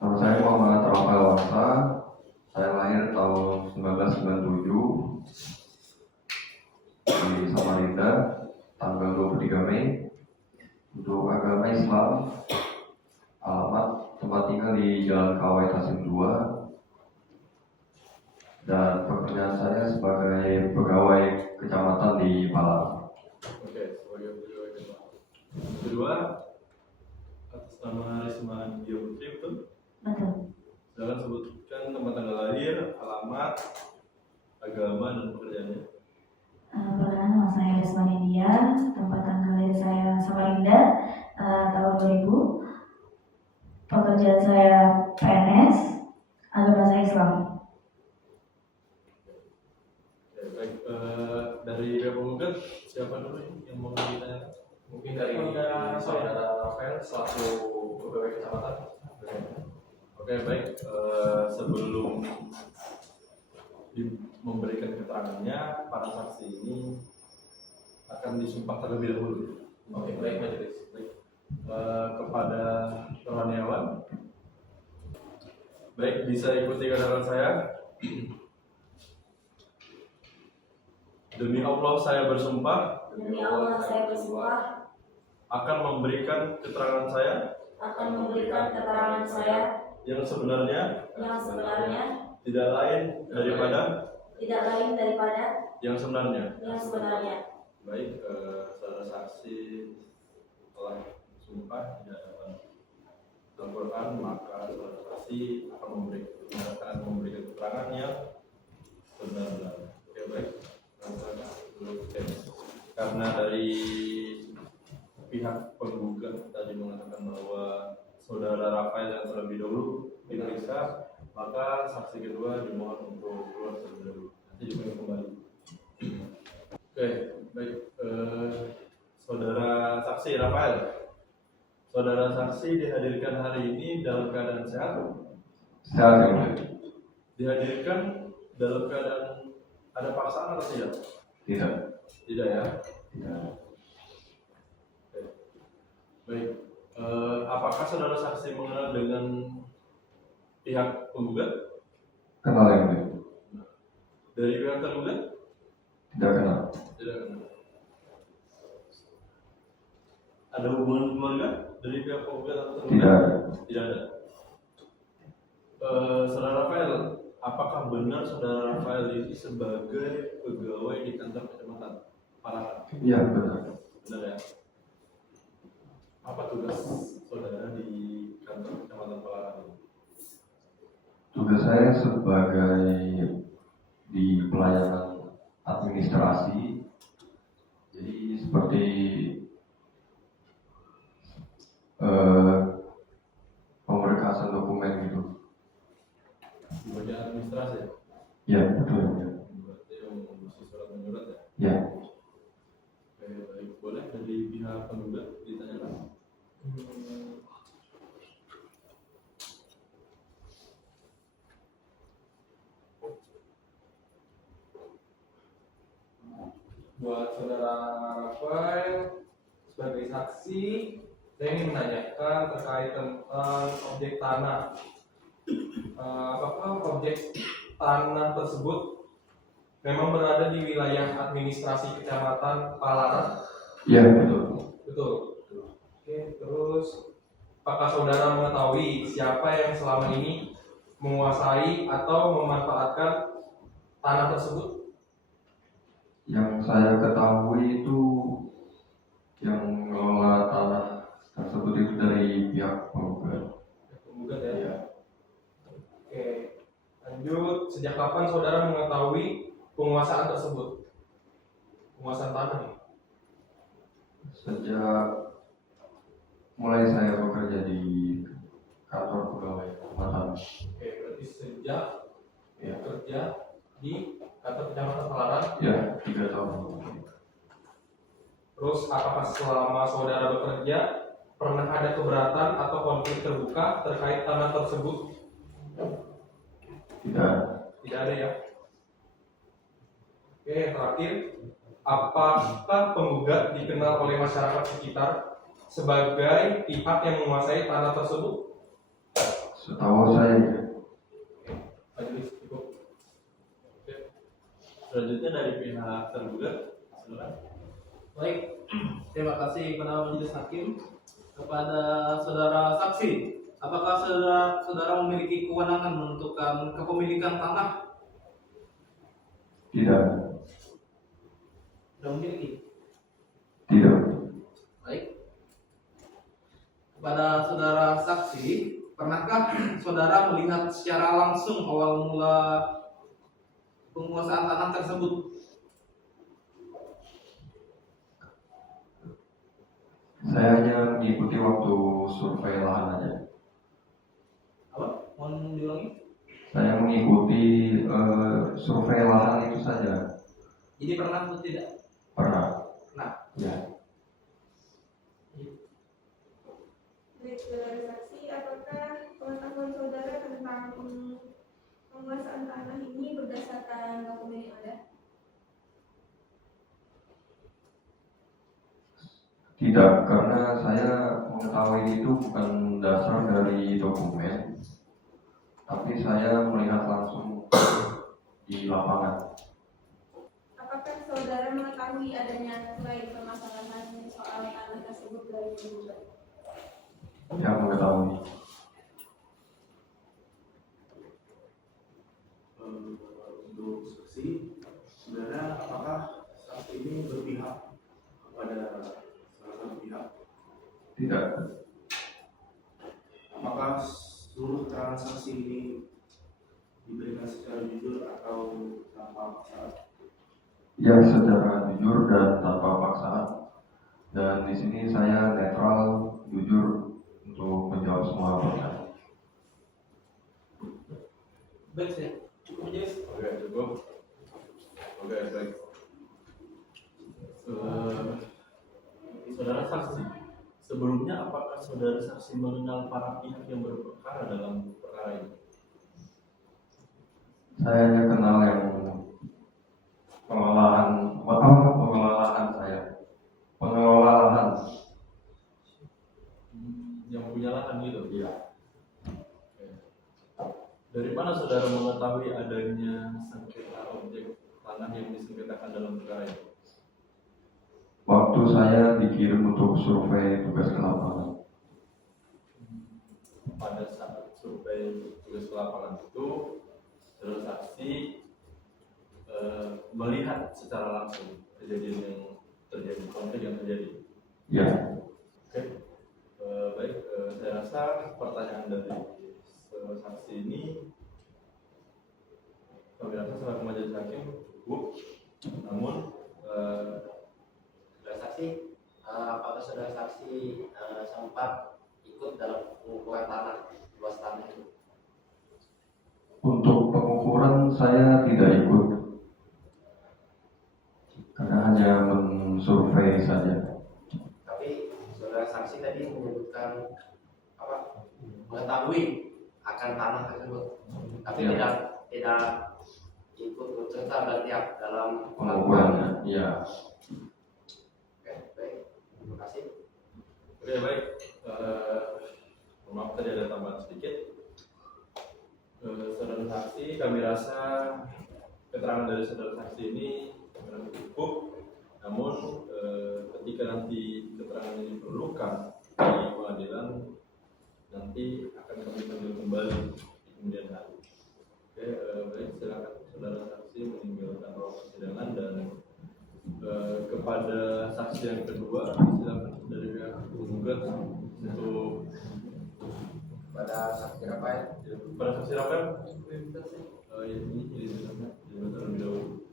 Nama saya Muhammad Rafael Wangsa. Saya lahir tahun 1997 di Samarinda, tanggal 23 Mei. Untuk agama Islam, alamat tempat tinggal di Jalan Kawai Tasim 2, dan pekerjaan saya sebagai pegawai kecamatan di Palang. Oke, sebagai pegawai kecamatan. Kedua, atas nama Risma Dia Putri, betul? Betul. Silakan sebutkan tempat tanggal lahir, alamat, agama dan pekerjaannya. Perkenalkan, nama saya Risma India, tempat tanggal lahir saya Samarinda, tahun 2000. Pekerjaan saya PNS, agama saya Islam. Oke, baik. Dari pihak penggugat, siapa dulu yang mau ditanya? Mungkin dari saudara Rafael selaku pegawai kecamatan. Oke, baik. Sebelum memberikan keterangannya, para saksi ini akan disumpah terlebih dahulu. Oke, baik majelis. Baik. Kepada rohaniawan, baik, bisa ikuti keterangan saya. Demi Allah saya bersumpah. Demi Allah saya bersumpah Akan memberikan keterangan saya. akan memberikan keterangan saya Yang sebenarnya. yang sebenarnya, Tidak lain daripada. tidak lain daripada Yang sebenarnya. yang sebenarnya. Baik, saudara saksi telah sumpah di hadapan Al-Quran, maka saudara saksi akan memberikan keterangan yang sebenarnya. Oke, baik. Oke. Karena dari pihak penggugat tadi mengatakan bahwa saudara Rafael yang terlebih dahulu diperiksa, maka saksi kedua dimohon untuk keluar terlebih dahulu. Nanti dipanggil kembali. Oke, baik. Saudara saksi Rafael, saudara saksi dihadirkan hari ini dalam keadaan sehat? Sehat yang mulia. Dihadirkan dalam keadaan ada paksaan atau tidak? Tidak. Tidak ya? Tidak. Oke. Baik. Apakah saudara saksi mengenal dengan pihak penggugat? Kenal yang mulia. Dari pihak tergugat? Tidak kenal. Tidak kenal. Ada hubungan keluarga dari pihak penggugat atau tergugat? Tidak ada. Tidak ada. Saudara Rafael, apakah benar saudara Rafael ini sebagai pegawai di kantor kecamatan Palangan? Iya benar. Benar ya? Apa tugas saudara di kantor kecamatan Palangan ini? Tugas saya sebagai di pelayanan administrasi, jadi seperti pemberkasan dokumen gitu. Di bagian administrasi? Ya betul. Berarti yang mengurusi surat menyurat ya? Ya. Oke, baik. Boleh dari pihak penggugat ditanyakan? Buat saudara Rafael sebagai saksi, saya ingin menanyakan terkait tentang objek tanah. Apakah objek tanah tersebut memang berada di wilayah administrasi kecamatan Palangan? Iya betul. Betul. Oke, terus apakah saudara mengetahui siapa yang selama ini menguasai atau memanfaatkan tanah tersebut? Yang saya ketahui itu yang mengelola tanah tersebut itu dari pihak penggugat. sejak kapan saudara mengetahui penguasaan tersebut? Penguasaan tanah ya? Sejak mulai saya bekerja di kantor pegawai rumah tanah. Oke, berarti sejak Ya, kerja di kantor kecamatan Palaran. ya 3 tahun. Terus apakah selama saudara bekerja pernah ada keberatan atau konflik terbuka terkait tanah tersebut? Tidak. Tidak ada ya. Oke, yang terakhir, apakah penggugat dikenal oleh masyarakat sekitar sebagai pihak yang menguasai tanah tersebut? Setahu saya ya. Majelis cukup. Oke. Selanjutnya dari pihak tergugat, silakan. Baik, terima kasih kepada majelis hakim. Kepada saudara saksi, apakah saudara memiliki kewenangan menentukan kepemilikan tanah? Tidak. Tidak memiliki. Tidak. Baik. Kepada saudara saksi, pernahkah saudara melihat secara langsung awal mula penguasaan tanah tersebut? Saya hanya mengikuti waktu survei lahan aja. Apa? Mohon diulangi. Saya mengikuti survei lahan itu saja. Jadi pernah atau tidak? Pernah. Nah, Ya. Baik, saudara saksi, apakah pengetahuan saudara tentang penguasaan tanah ini berdasarkan dokumen yang ada? Tidak, karena saya mengetahui itu bukan dasar dari dokumen, tapi saya melihat langsung di lapangan. Apakah saudara mengetahui adanya selain permasalahan soal tanah tersebut dari penggugat? Yang mengetahui. Untuk saksi, saudara apakah saksi ini berpihak kepada salah satu pihak? Tidak. Apakah seluruh keterangan saksi ini diberikan secara jujur atau tanpa paksaan? Ya, secara jujur dan tanpa paksaan. Dan di sini saya netral, jujur untuk menjawab semua pertanyaan. baik saya. Cukup majelis. Oke, cukup. Oke, baik. Saudara saksi, sebelumnya apakah saudara saksi mengenal para pihak yang berperkara dalam perkara ini? Saya hanya kenal yang pengelolaan saya. Pengelola lahan. Yang punya lahan gitu? Iya. Dari mana saudara mengetahui adanya sengketa objek tanah yang disengketakan dalam perkara ini? Waktu saya dikirim untuk survei tugas ke lapangan. Pada saat survei tugas ke lapangan itu, saudara saksi melihat secara langsung kejadian yang terjadi, konflik yang terjadi. Ya. Oke, baik. Saya rasa pertanyaan dari saksi ini kami rasa selaku majelis hakim cukup. Namun Saudara saksi, apakah saudara saksi sempat ikut dalam pengukuran tanah, luas tanah itu? Untuk pengukuran saya tidak ikut. Karena hanya mensurvei saja. Tapi saudara saksi tadi menyebutkan apa? Mengetahui akan tanah tersebut, tapi Ya. tidak ikut serta berarti ya dalam Pengukurannya, iya. Oke, baik. Terima kasih. oke, baik. Maaf tadi ada tambahan sedikit. Saudara saksi, kami rasa keterangan dari saudara saksi ini cukup. Namun ketika nanti keterangan ini diperlukan di pengadilan, nanti akan kami panggil kembali di kemudian hari. Oke, baik, silakan saudara saksi meninggalkan ruang persidangan dan kepada saksi yang kedua silakan dari pihak penggugat untuk Pada saksi Rafael, pada saksi Rafael ini terlebih dahulu.